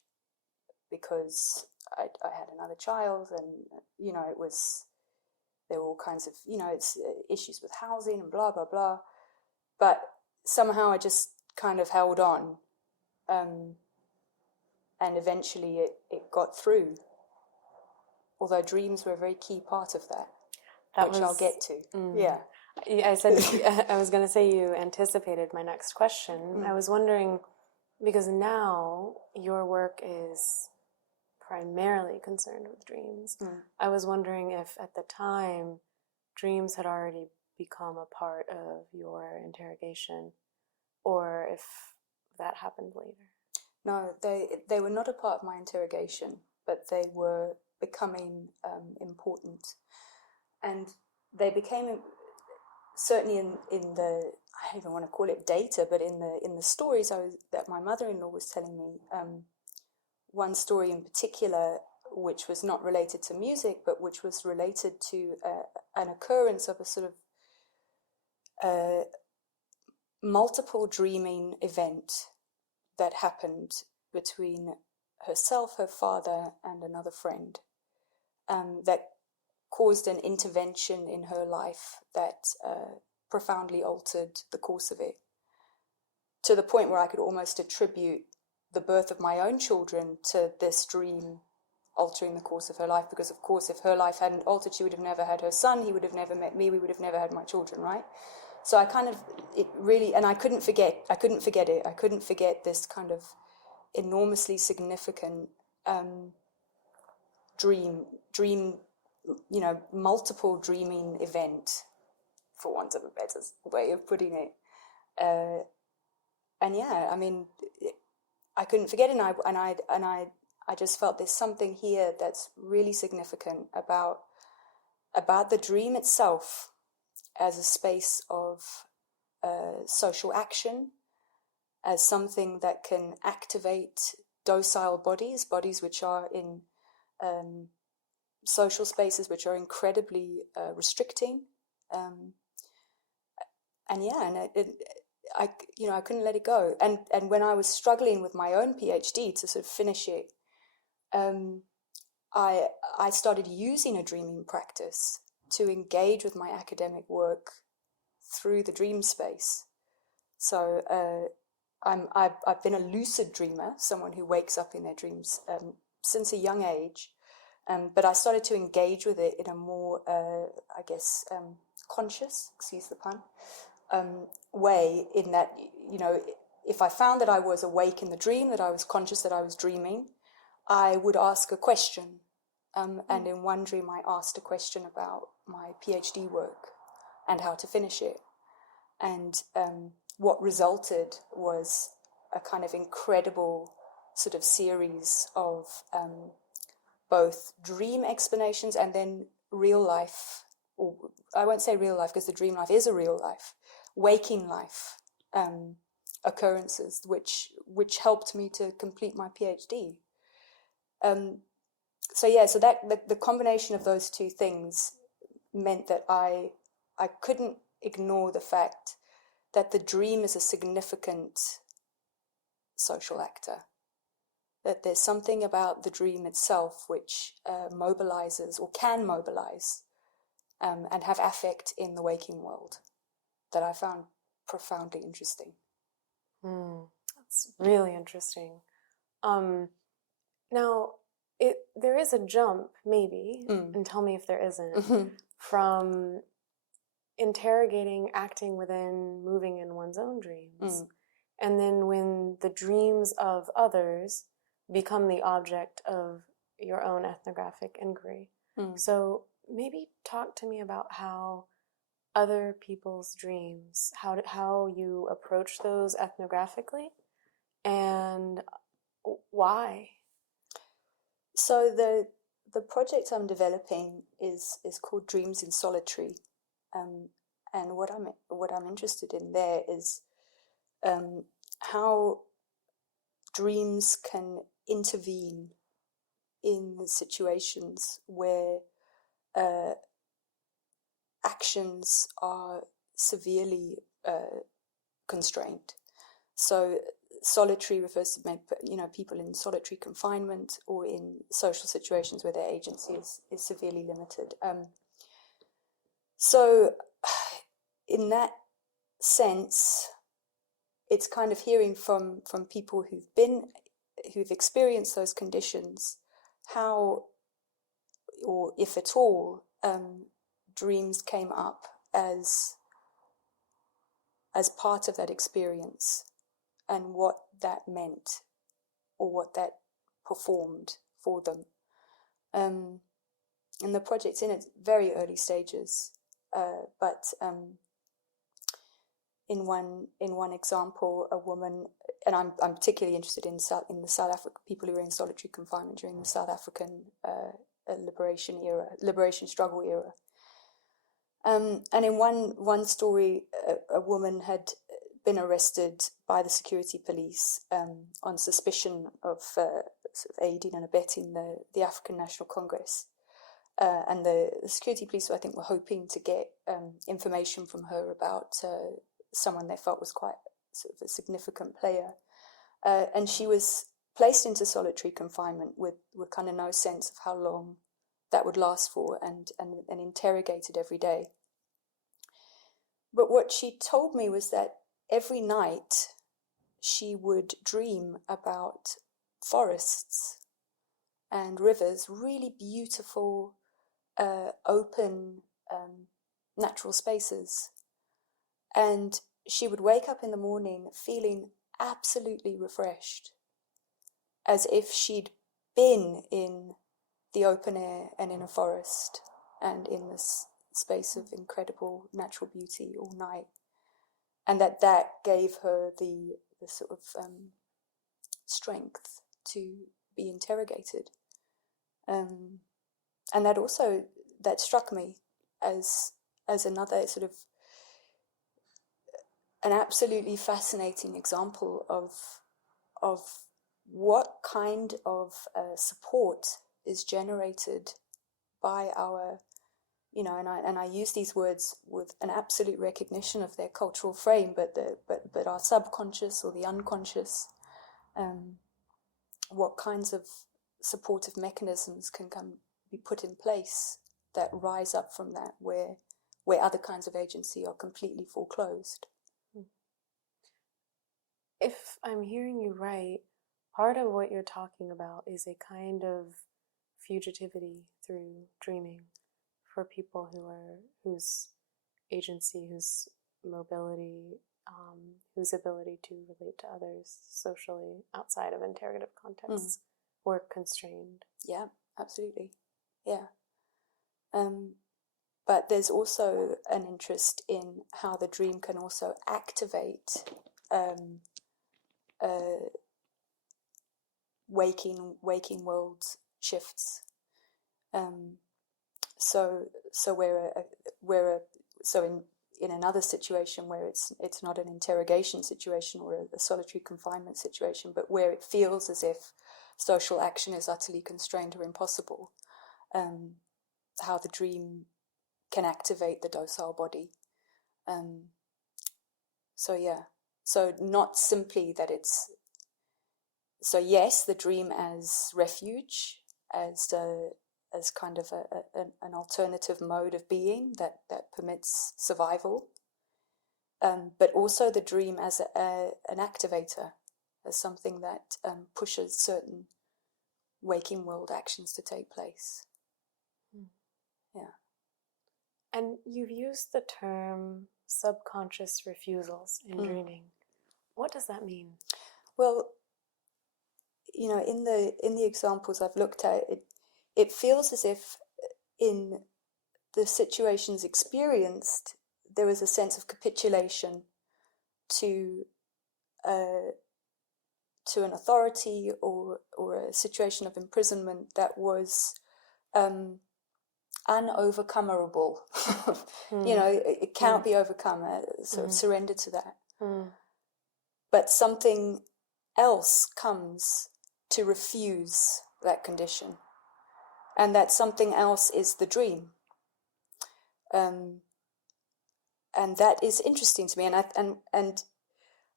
because I had another child, and there were all kinds of it's issues with housing and blah blah blah. But somehow I just kind of held on, and eventually it got through. Although dreams were a very key part of that, which I'll get to. Yeah. I said I was going to say you anticipated my next question. I was wondering, because now your work is primarily concerned with dreams. I was wondering if at the time dreams had already become a part of your interrogation, or if that happened later. No, they were not a part of my interrogation, but they were becoming important, and they became certainly in the, I don't even want to call it data, but in the stories that my mother-in-law was telling me. One story in particular, which was not related to music, but which was related to an occurrence of a sort of multiple dreaming event that happened between herself, her father, and another friend, that caused an intervention in her life that profoundly altered the course of it, to the point where I could almost attribute the birth of my own children to this dream altering the course of her life, because of course if her life hadn't altered, she would have never had her son, he would have never met me, we would have never had my children, right? So I kind of, it really, and I couldn't forget it. I couldn't forget this kind of enormously significant dream, multiple dreaming event, for want of a better way of putting it. And yeah, I mean, I couldn't forget it, and I just felt there's something here that's really significant about the dream itself as a space of social action, as something that can activate docile bodies which are in social spaces which are incredibly restricting, and I couldn't let it go. And when I was struggling with my own PhD to sort of finish it, I started using a dreaming practice to engage with my academic work through the dream space. So I've been a lucid dreamer, someone who wakes up in their dreams since a young age, but I started to engage with it in a more, conscious, excuse the pun, way, in that, if I found that I was awake in the dream, that I was conscious that I was dreaming, I would ask a question. And in one dream, I asked a question about my PhD work and how to finish it. And what resulted was a kind of incredible sort of series of both dream explanations and then real life, or I won't say real life because the dream life is a real life, waking life occurrences, which helped me to complete my PhD. So that the combination of those two things meant that I couldn't ignore the fact that the dream is a significant social actor, that there's something about the dream itself which mobilizes or can mobilize and have affect in the waking world, that I found profoundly interesting. That's really interesting. Now, there is a jump, maybe, and tell me if there isn't, from interrogating, acting within, moving in one's own dreams, and then when the dreams of others become the object of your own ethnographic inquiry. So maybe talk to me about how other people's dreams, how you approach those ethnographically, and why. So the project I'm developing is called Dreams in Solitary, and what I'm interested in there is how dreams can intervene in situations where actions are severely constrained. So solitary refers to, people in solitary confinement or in social situations where their agency is severely limited. So in that sense, it's kind of hearing from people who've experienced those conditions, how, or if at all, dreams came up as part of that experience, and what that meant or what that performed for them. And the project's in its very early stages, but in one example, a woman, and I'm particularly interested in the South African people who were in solitary confinement during the South African liberation struggle era. And in one story, a woman had been arrested by the security police on suspicion of sort of aiding and abetting the African National Congress. And the security police, I think, were hoping to get information from her about someone they felt was quite sort of a significant player. And she was placed into solitary confinement with kind of no sense of how long that would last for, and interrogated every day. But what she told me was that every night she would dream about forests and rivers, really beautiful, open, natural spaces. And she would wake up in the morning feeling absolutely refreshed, as if she'd been in the open air and in a forest and in this space of incredible natural beauty all night. And that gave her the sort of strength to be interrogated. And that struck me as another sort of an absolutely fascinating example of what kind of support is generated by our, and I use these words with an absolute recognition of their cultural frame, but our subconscious or the unconscious, what kinds of supportive mechanisms can be put in place that rise up from that, where other kinds of agency are completely foreclosed. If I'm hearing you right, part of what you're talking about is a kind of fugitivity through dreaming for people whose agency, whose mobility, whose ability to relate to others socially outside of interrogative contexts were constrained. Yeah, absolutely. Yeah. But there's also an interest in how the dream can also activate waking world shifts. So in another situation where it's not an interrogation situation or a solitary confinement situation, but where it feels as if social action is utterly constrained or impossible, how the dream can activate the docile body. So not simply that it's, so yes, the dream as refuge, as kind of an alternative mode of being that permits survival, but also the dream as an activator, as something that pushes certain waking world actions to take place. Yeah. And you've used the term subconscious refusals in dreaming. What does that mean? Well, in the examples I've looked at, it feels as if in the situations experienced, there was a sense of capitulation to an authority or a situation of imprisonment that was unovercomeable. It cannot be overcome, sort of surrender to that. but something else comes to refuse that condition. And that something else is the dream. And that is interesting to me. And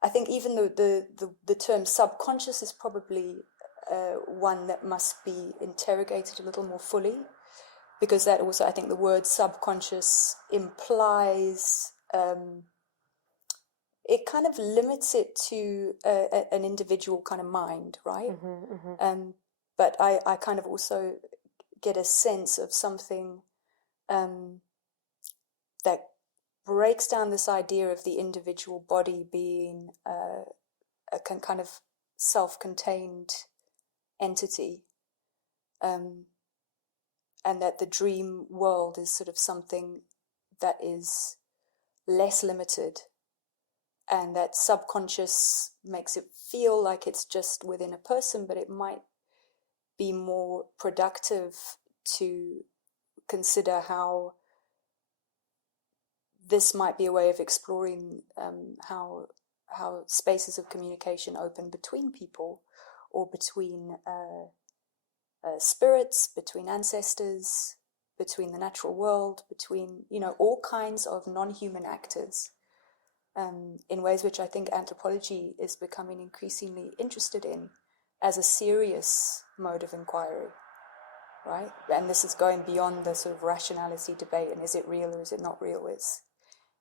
I think even the term subconscious is probably one that must be interrogated a little more fully, because that also, I think the word subconscious implies, it kind of limits it to an individual kind of mind, right? But I kind of also get a sense of something that breaks down this idea of the individual body being a kind of self-contained entity, and that the dream world is sort of something that is less limited, and that subconscious makes it feel like it's just within a person, but it might be more productive to consider how this might be a way of exploring how spaces of communication open between people, or between spirits, between ancestors, between the natural world, between, all kinds of non-human actors, in ways which I think anthropology is becoming increasingly interested in as a serious mode of inquiry, right? And this is going beyond the sort of rationality debate and is it real or is it not real?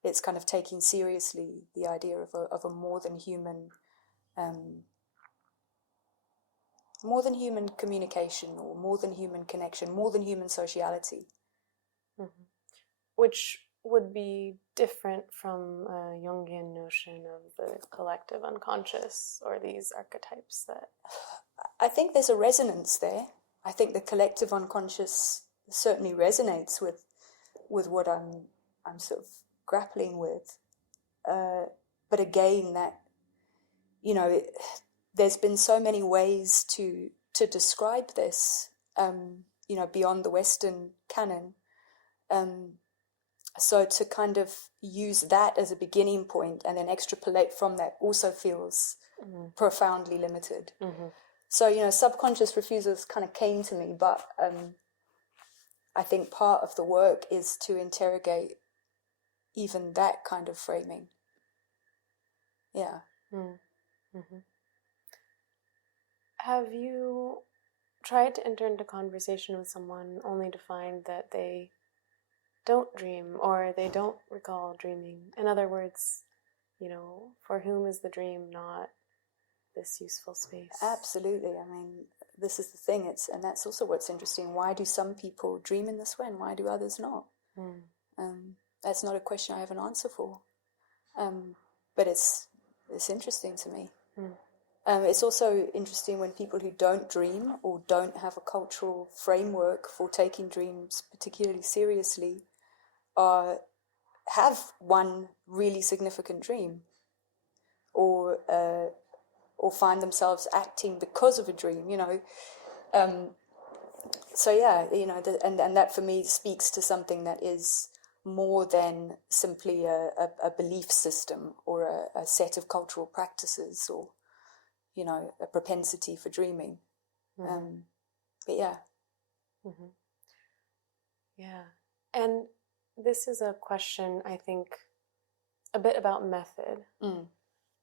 It's kind of taking seriously the idea of a more than human communication, or more than human connection, more than human sociality. Which would be different from a Jungian notion of the collective unconscious, or these archetypes that... I think there's a resonance there. I think the collective unconscious certainly resonates with what I'm sort of grappling with. But again, that, there's been so many ways to describe this, beyond the Western canon. So to kind of use that as a beginning point and then extrapolate from that also feels profoundly limited. So, subconscious refusals kind of came to me, but I think part of the work is to interrogate even that kind of framing. Yeah. Have you tried to enter into conversation with someone only to find that they don't dream, or they don't recall dreaming? In other words, for whom is the dream not this useful space? Absolutely. I mean, this is the thing. And that's also what's interesting. Why do some people dream in this way, and why do others not? That's not a question I have an answer for. But it's interesting to me. It's also interesting when people who don't dream, or don't have a cultural framework for taking dreams particularly seriously, have one really significant dream, or find themselves acting because of a dream, So yeah, and that for me speaks to something that is more than simply a belief system, or a set of cultural practices, or a propensity for dreaming. But yeah. Yeah. And this is a question, I think, a bit about method.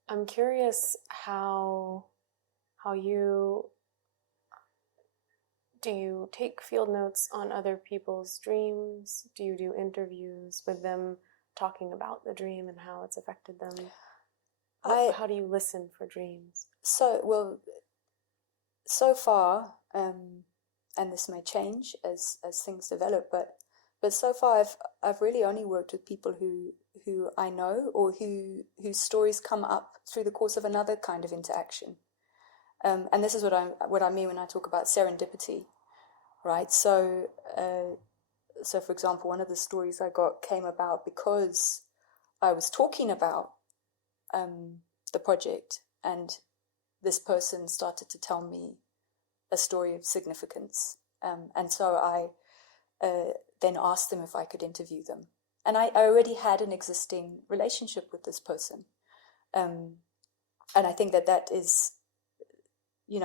I'm curious how you... Do you take field notes on other people's dreams? Do you do interviews with them talking about the dream and how it's affected them? How do you listen for dreams? So far, and this may change as things develop, but so far I've really only worked with people who I know, or whose stories come up through the course of another kind of interaction. And this is what I mean when I talk about serendipity, right? So for example, one of the stories I got came about because I was talking about the project, and this person started to tell me a story of significance, and so I then asked them if I could interview them, and I already had an existing relationship with this person. I think that is,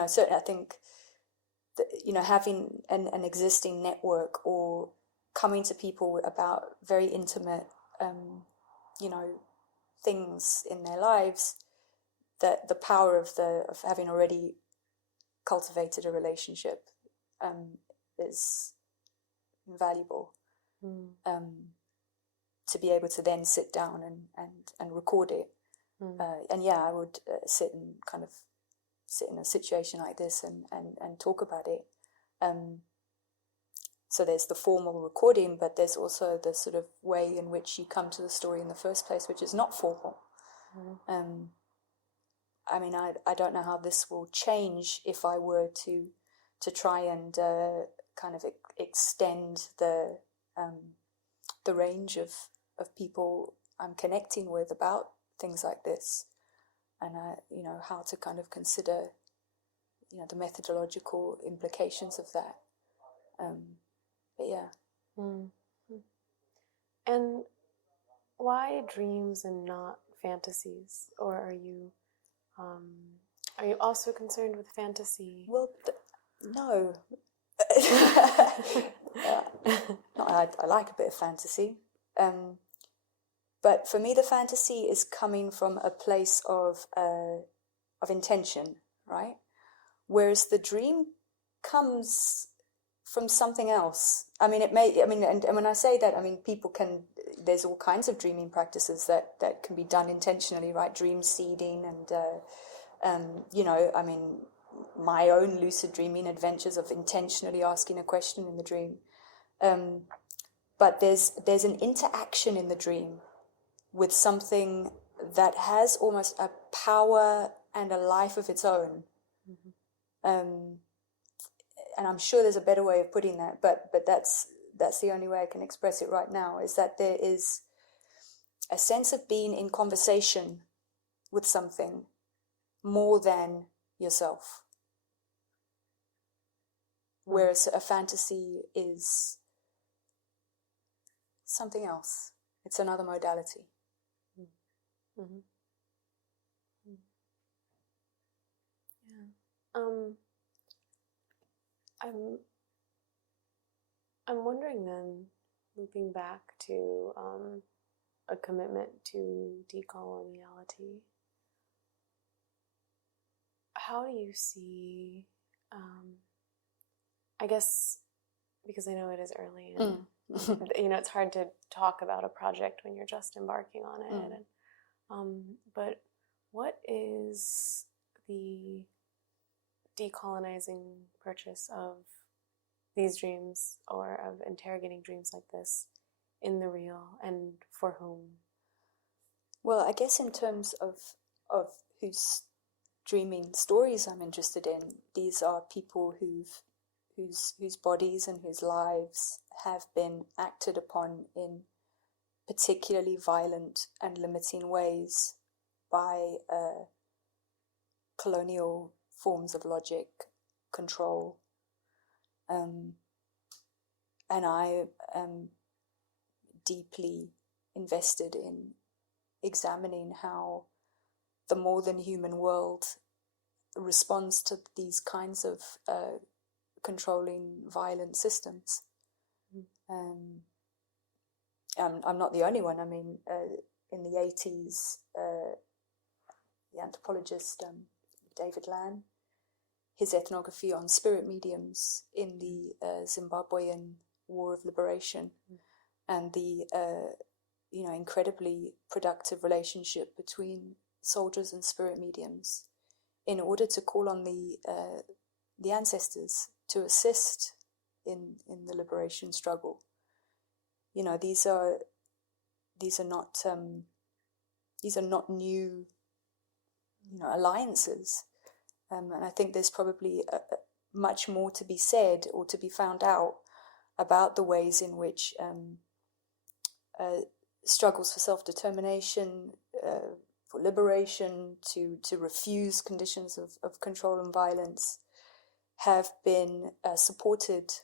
certainly I think that, having an existing network or coming to people about very intimate, things in their lives, that the power of having already cultivated a relationship is invaluable. To be able to then sit down and record it. I would sit in a situation like this and talk about it. So there's the formal recording, but there's also the sort of way in which you come to the story in the first place, which is not formal. I don't know how this will change if I were to try and kind of extend the range of people I'm connecting with about things like this, and how to kind of consider the methodological implications of that. But yeah. And why dreams and not fantasies? Or are you also concerned with fantasy? Well, no. I like a bit of fantasy. But for me, the fantasy is coming from a place of intention, right? Whereas the dream comes from something else. And when I say that, there's all kinds of dreaming practices that can be done intentionally, right? Dream seeding and, my own lucid dreaming adventures of intentionally asking a question in the dream. But there's an interaction in the dream with something that has almost a power and a life of its own. And I'm sure there's a better way of putting that, but that's the only way I can express it right now, is that there is a sense of being in conversation with something more than yourself. Whereas a fantasy is something else. It's another modality. I'm wondering then, looping back to a commitment to decoloniality, how do you see, I guess, because I know it is early and it's hard to talk about a project when you're just embarking on it, but what is the decolonizing purchase of these dreams, or of interrogating dreams like this, in the real, and for whom? Well, I guess in terms of whose dreaming stories I'm interested in, these are people whose bodies and whose lives have been acted upon in particularly violent and limiting ways by colonial forms of logic, control. And I am deeply invested in examining how the more than human world responds to these kinds of controlling violent systems. I'm not the only one. In the 80s, the anthropologist David Land, his ethnography on spirit mediums in the Zimbabwean War of Liberation, and the incredibly productive relationship between soldiers and spirit mediums, in order to call on the ancestors to assist in the liberation struggle. These are not new alliances. And I think there's probably much more to be said or to be found out about the ways in which struggles for self-determination, for liberation, to refuse conditions of control and violence, have been supported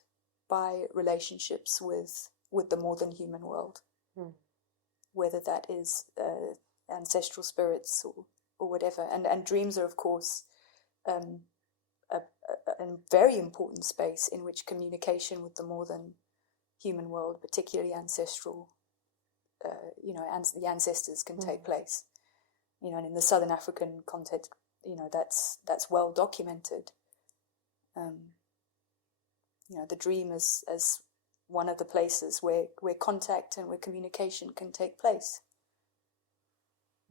by relationships with the more than human world, whether that is ancestral spirits whatever. And dreams are, of course, a very important space in which communication with the more than human world, particularly ancestral, the ancestors can take place. And in the Southern African context, that's well documented. The dream as one of the places where contact and where communication can take place.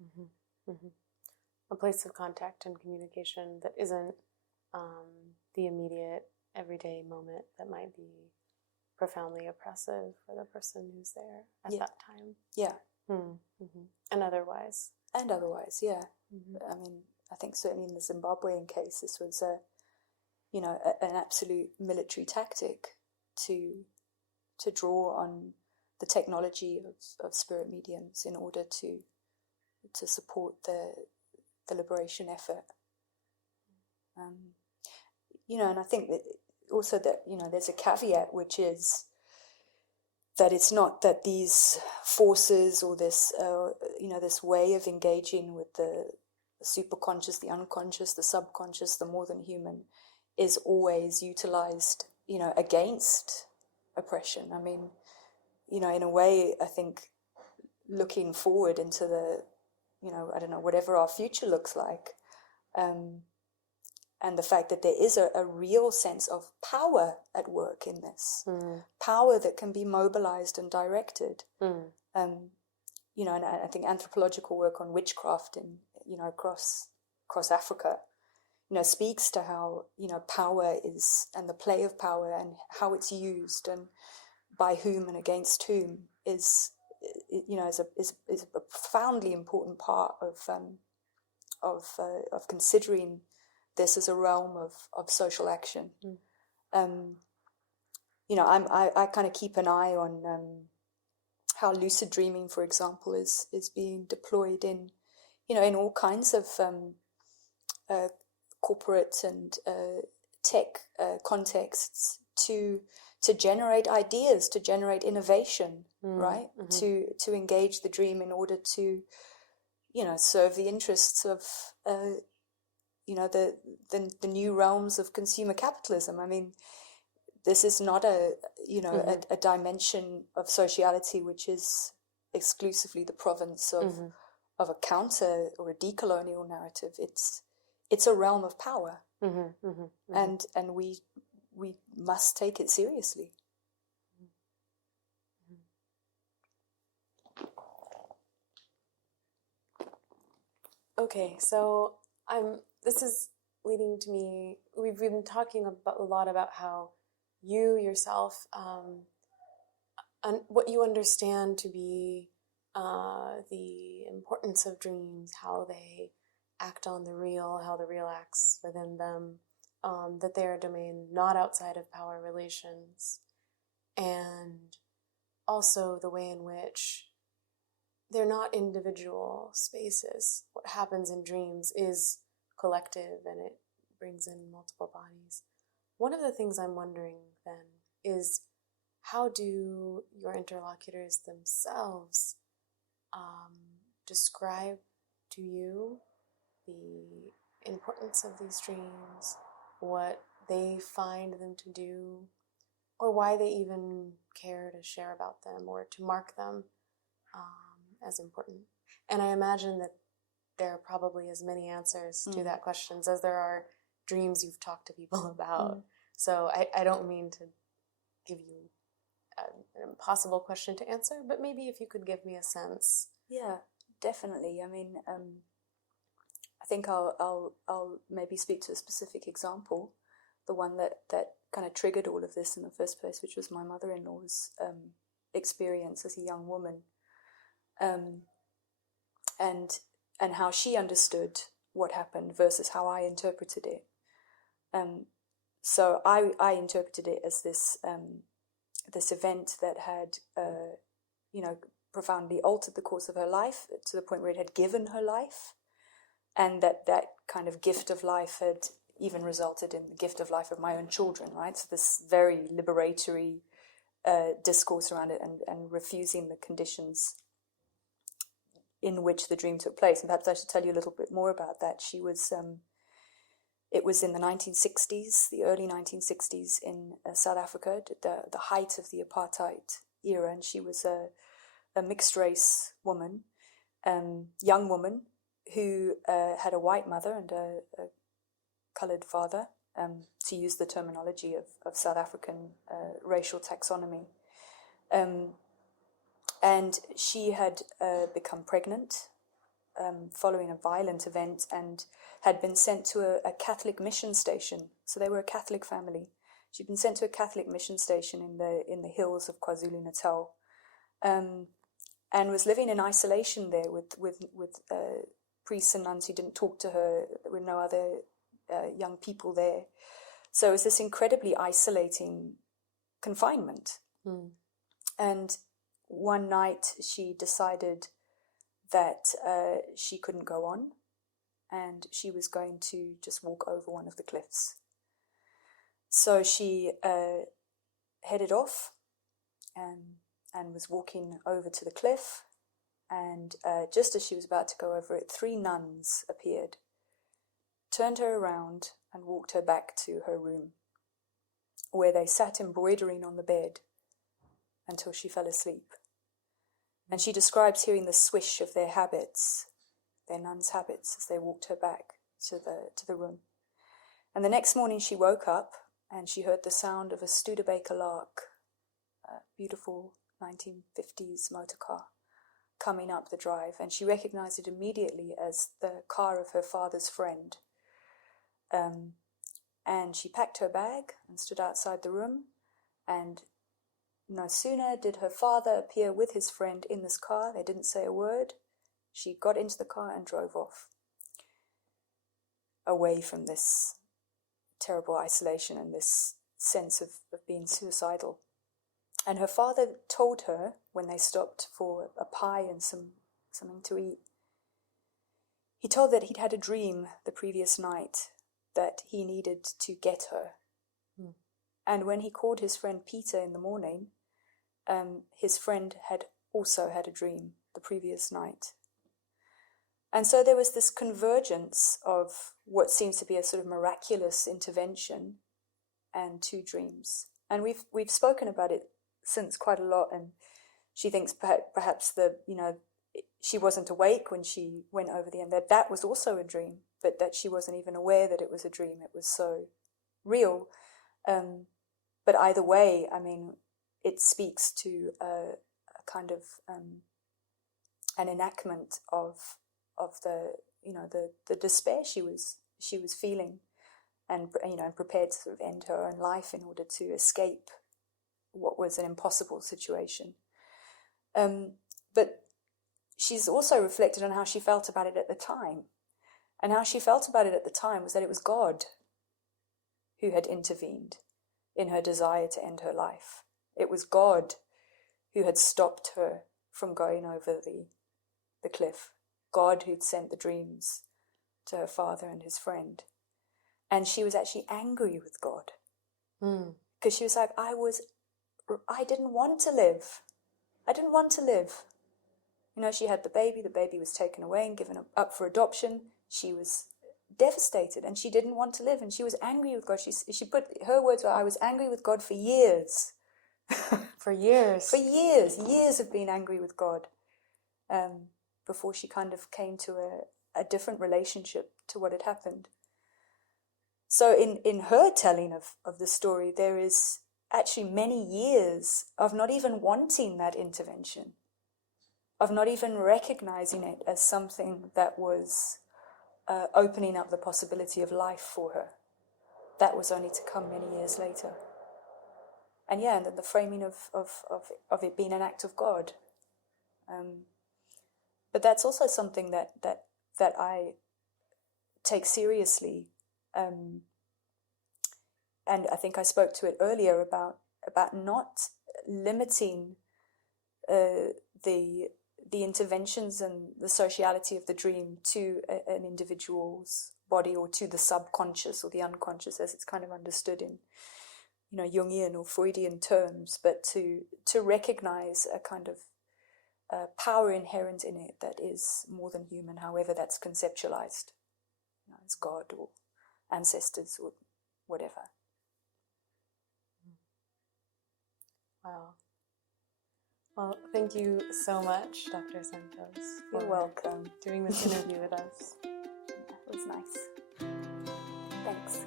Mm-hmm. Mm-hmm. A place of contact and communication that isn't the immediate everyday moment that might be profoundly oppressive for the person who's there at that time. Yeah. Mm-hmm. And otherwise, yeah. Mm-hmm. I mean, I think certainly in the Zimbabwean case, this was an absolute military tactic to draw on the technology of spirit mediums in order to support the liberation effort. And I think that also that, there's a caveat, which is that it's not that these forces or this, this way of engaging with the superconscious, the unconscious, the subconscious, the more than human, is always utilized, against oppression. I mean, in a way, I think looking forward into the, I don't know, whatever our future looks like, and the fact that there is a real sense of power at work in this, power that can be mobilized and directed. And I think anthropological work on witchcraft across Africa, speaks to how, power is, and the play of power and how it's used and by whom and against whom is a profoundly important part of considering this as a realm of social action. I kind of keep an eye on how lucid dreaming, for example, is being deployed in all kinds of corporate and tech contexts to generate ideas, to generate innovation, right? Mm-hmm. To engage the dream in order to, serve the interests of, the new realms of consumer capitalism. I mean, this is not a dimension of sociality which is exclusively the province of a counter or a decolonial narrative. It's a realm of power, and we must take it seriously. Okay, so this is leading to me. We've been talking a lot about how you yourself, and what you understand to be the importance of dreams, how they act on the real, how the real acts within them, that they are a domain not outside of power relations, and also the way in which they're not individual spaces. What happens in dreams is collective, and it brings in multiple bodies. One of the things I'm wondering then is, how do your interlocutors themselves describe to you the importance of these dreams, what they find them to do, or why they even care to share about them or to mark them as important? And I imagine that there are probably as many answers to that question as there are dreams you've talked to people about. So I don't mean to give you an impossible question to answer, but maybe if you could give me a sense. Yeah, definitely. I mean, I think I'll maybe speak to a specific example, the one that kind of triggered all of this in the first place, which was my mother-in-law's experience as a young woman, and how she understood what happened versus how I interpreted it. So I interpreted it as this event that had profoundly altered the course of her life to the point where it had given her life, and that kind of gift of life had even resulted in the gift of life of my own children, right? So this very liberatory discourse around it, and refusing the conditions in which the dream took place. And perhaps I should tell you a little bit more about that. She was, it was in the 1960s, the early 1960s in South Africa, the height of the apartheid era, and she was a mixed race woman, young woman who had a white mother and a coloured father, to use the terminology of South African racial taxonomy. And she had become pregnant following a violent event and had been sent to a Catholic mission station. So they were a Catholic family. She'd been sent to a Catholic mission station in the hills of KwaZulu-Natal, and was living in isolation there with priests and nuns who didn't talk to her. There were no other young people there. So it was this incredibly isolating confinement. And one night she decided that she couldn't go on, and she was going to just walk over one of the cliffs. So she headed off and was walking over to the cliff, and just as she was about to go over it, 3 nuns appeared, turned her around and walked her back to her room, where they sat embroidering on the bed until she fell asleep. And she describes hearing the swish of their habits, their nuns' habits, as they walked her back to the room. And the next morning she woke up and she heard the sound of a Studebaker Lark, a beautiful 1950s motor car, coming up the drive, and she recognized it immediately as the car of her father's friend. And she packed her bag and stood outside the room, and no sooner did her father appear with his friend in this car, they didn't say a word, she got into the car and drove off, away from this terrible isolation and this sense of being suicidal. And her father told her, when they stopped for a pie and something to eat, he told that he'd had a dream the previous night that he needed to get her. And when he called his friend Peter in the morning, his friend had also had a dream the previous night. And so there was this convergence of what seems to be a sort of miraculous intervention and 2 dreams. And we've spoken about it since quite a lot, and she thinks perhaps she wasn't awake when she went over the end, that was also a dream, but that she wasn't even aware that it was a dream. It was so real. But either way, I mean, it speaks to a kind of an enactment of the despair she was feeling, and prepared to sort of end her own life in order to escape what was an impossible situation. But she's also reflected on how she felt about it at the time. And how she felt about it at the time was that it was God who had intervened in her desire to end her life. It was God who had stopped her from going over the cliff. God who'd sent the dreams to her father and his friend. And she was actually angry with God. Because she was like, I didn't want to live. I didn't want to live. She had the baby was taken away and given up for adoption. She was devastated and she didn't want to live, and she was angry with God. She put, her words were, I was angry with God for years. For years? For years of being angry with God, before she kind of came to a different relationship to what had happened. So in her telling of the story, there is actually many years of not even wanting that intervention, of not even recognizing it as something that was opening up the possibility of life for her. That was only to come many years later. And and then the framing of it being an act of God. But that's also something that I take seriously. And I think I spoke to it earlier about not limiting the interventions and the sociality of the dream to an individual's body, or to the subconscious or the unconscious as it's kind of understood in Jungian or Freudian terms, but to recognize a kind of power inherent in it that is more than human, however that's conceptualized, as God or ancestors or whatever. Wow. Well, thank you so much, Dr. Santos. You're welcome. Doing this interview with us. It was nice. Thanks.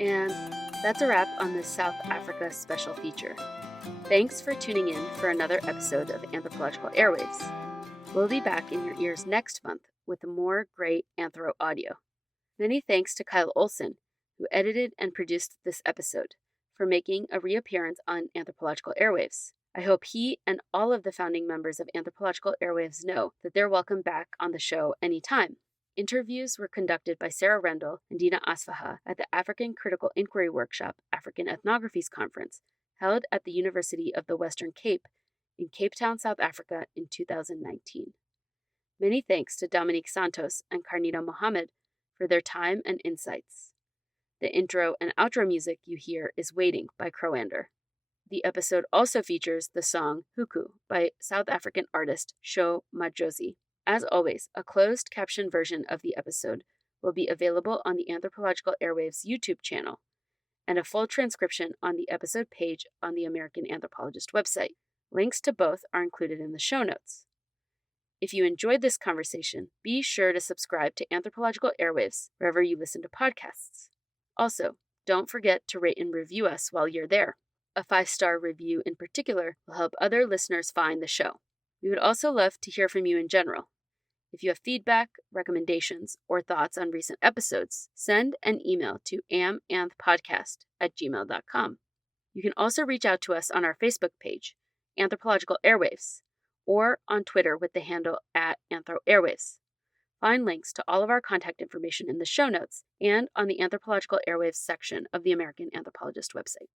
And that's a wrap on this South Africa special feature. Thanks for tuning in for another episode of Anthropological Airwaves. We'll be back in your ears next month with more great anthro audio. Many thanks to Kyle Olson, who edited and produced this episode, for making a reappearance on Anthropological Airwaves. I hope he and all of the founding members of Anthropological Airwaves know that they're welcome back on the show anytime. Interviews were conducted by Sarah Rendell and Dina Asfaha at the African Critical Inquiry Workshop African Ethnographies Conference, held at the University of the Western Cape in Cape Town, South Africa in 2019. Many thanks to Dominique Santos and Carnita Mohammed for their time and insights. The intro and outro music you hear is Waiting by Crowander. The episode also features the song Huku by South African artist Sho Madjozi. As always, a closed caption version of the episode will be available on the Anthropological Airwaves YouTube channel, and a full transcription on the episode page on the American Anthropologist website. Links to both are included in the show notes. If you enjoyed this conversation, be sure to subscribe to Anthropological Airwaves wherever you listen to podcasts. Also, don't forget to rate and review us while you're there. A 5-star review in particular will help other listeners find the show. We would also love to hear from you in general. If you have feedback, recommendations, or thoughts on recent episodes, send an email to amanthpodcast@gmail.com. You can also reach out to us on our Facebook page, Anthropological Airwaves, or on Twitter with the handle @AnthroAirwaves. Find links to all of our contact information in the show notes and on the Anthropological Airwaves section of the American Anthropologist website.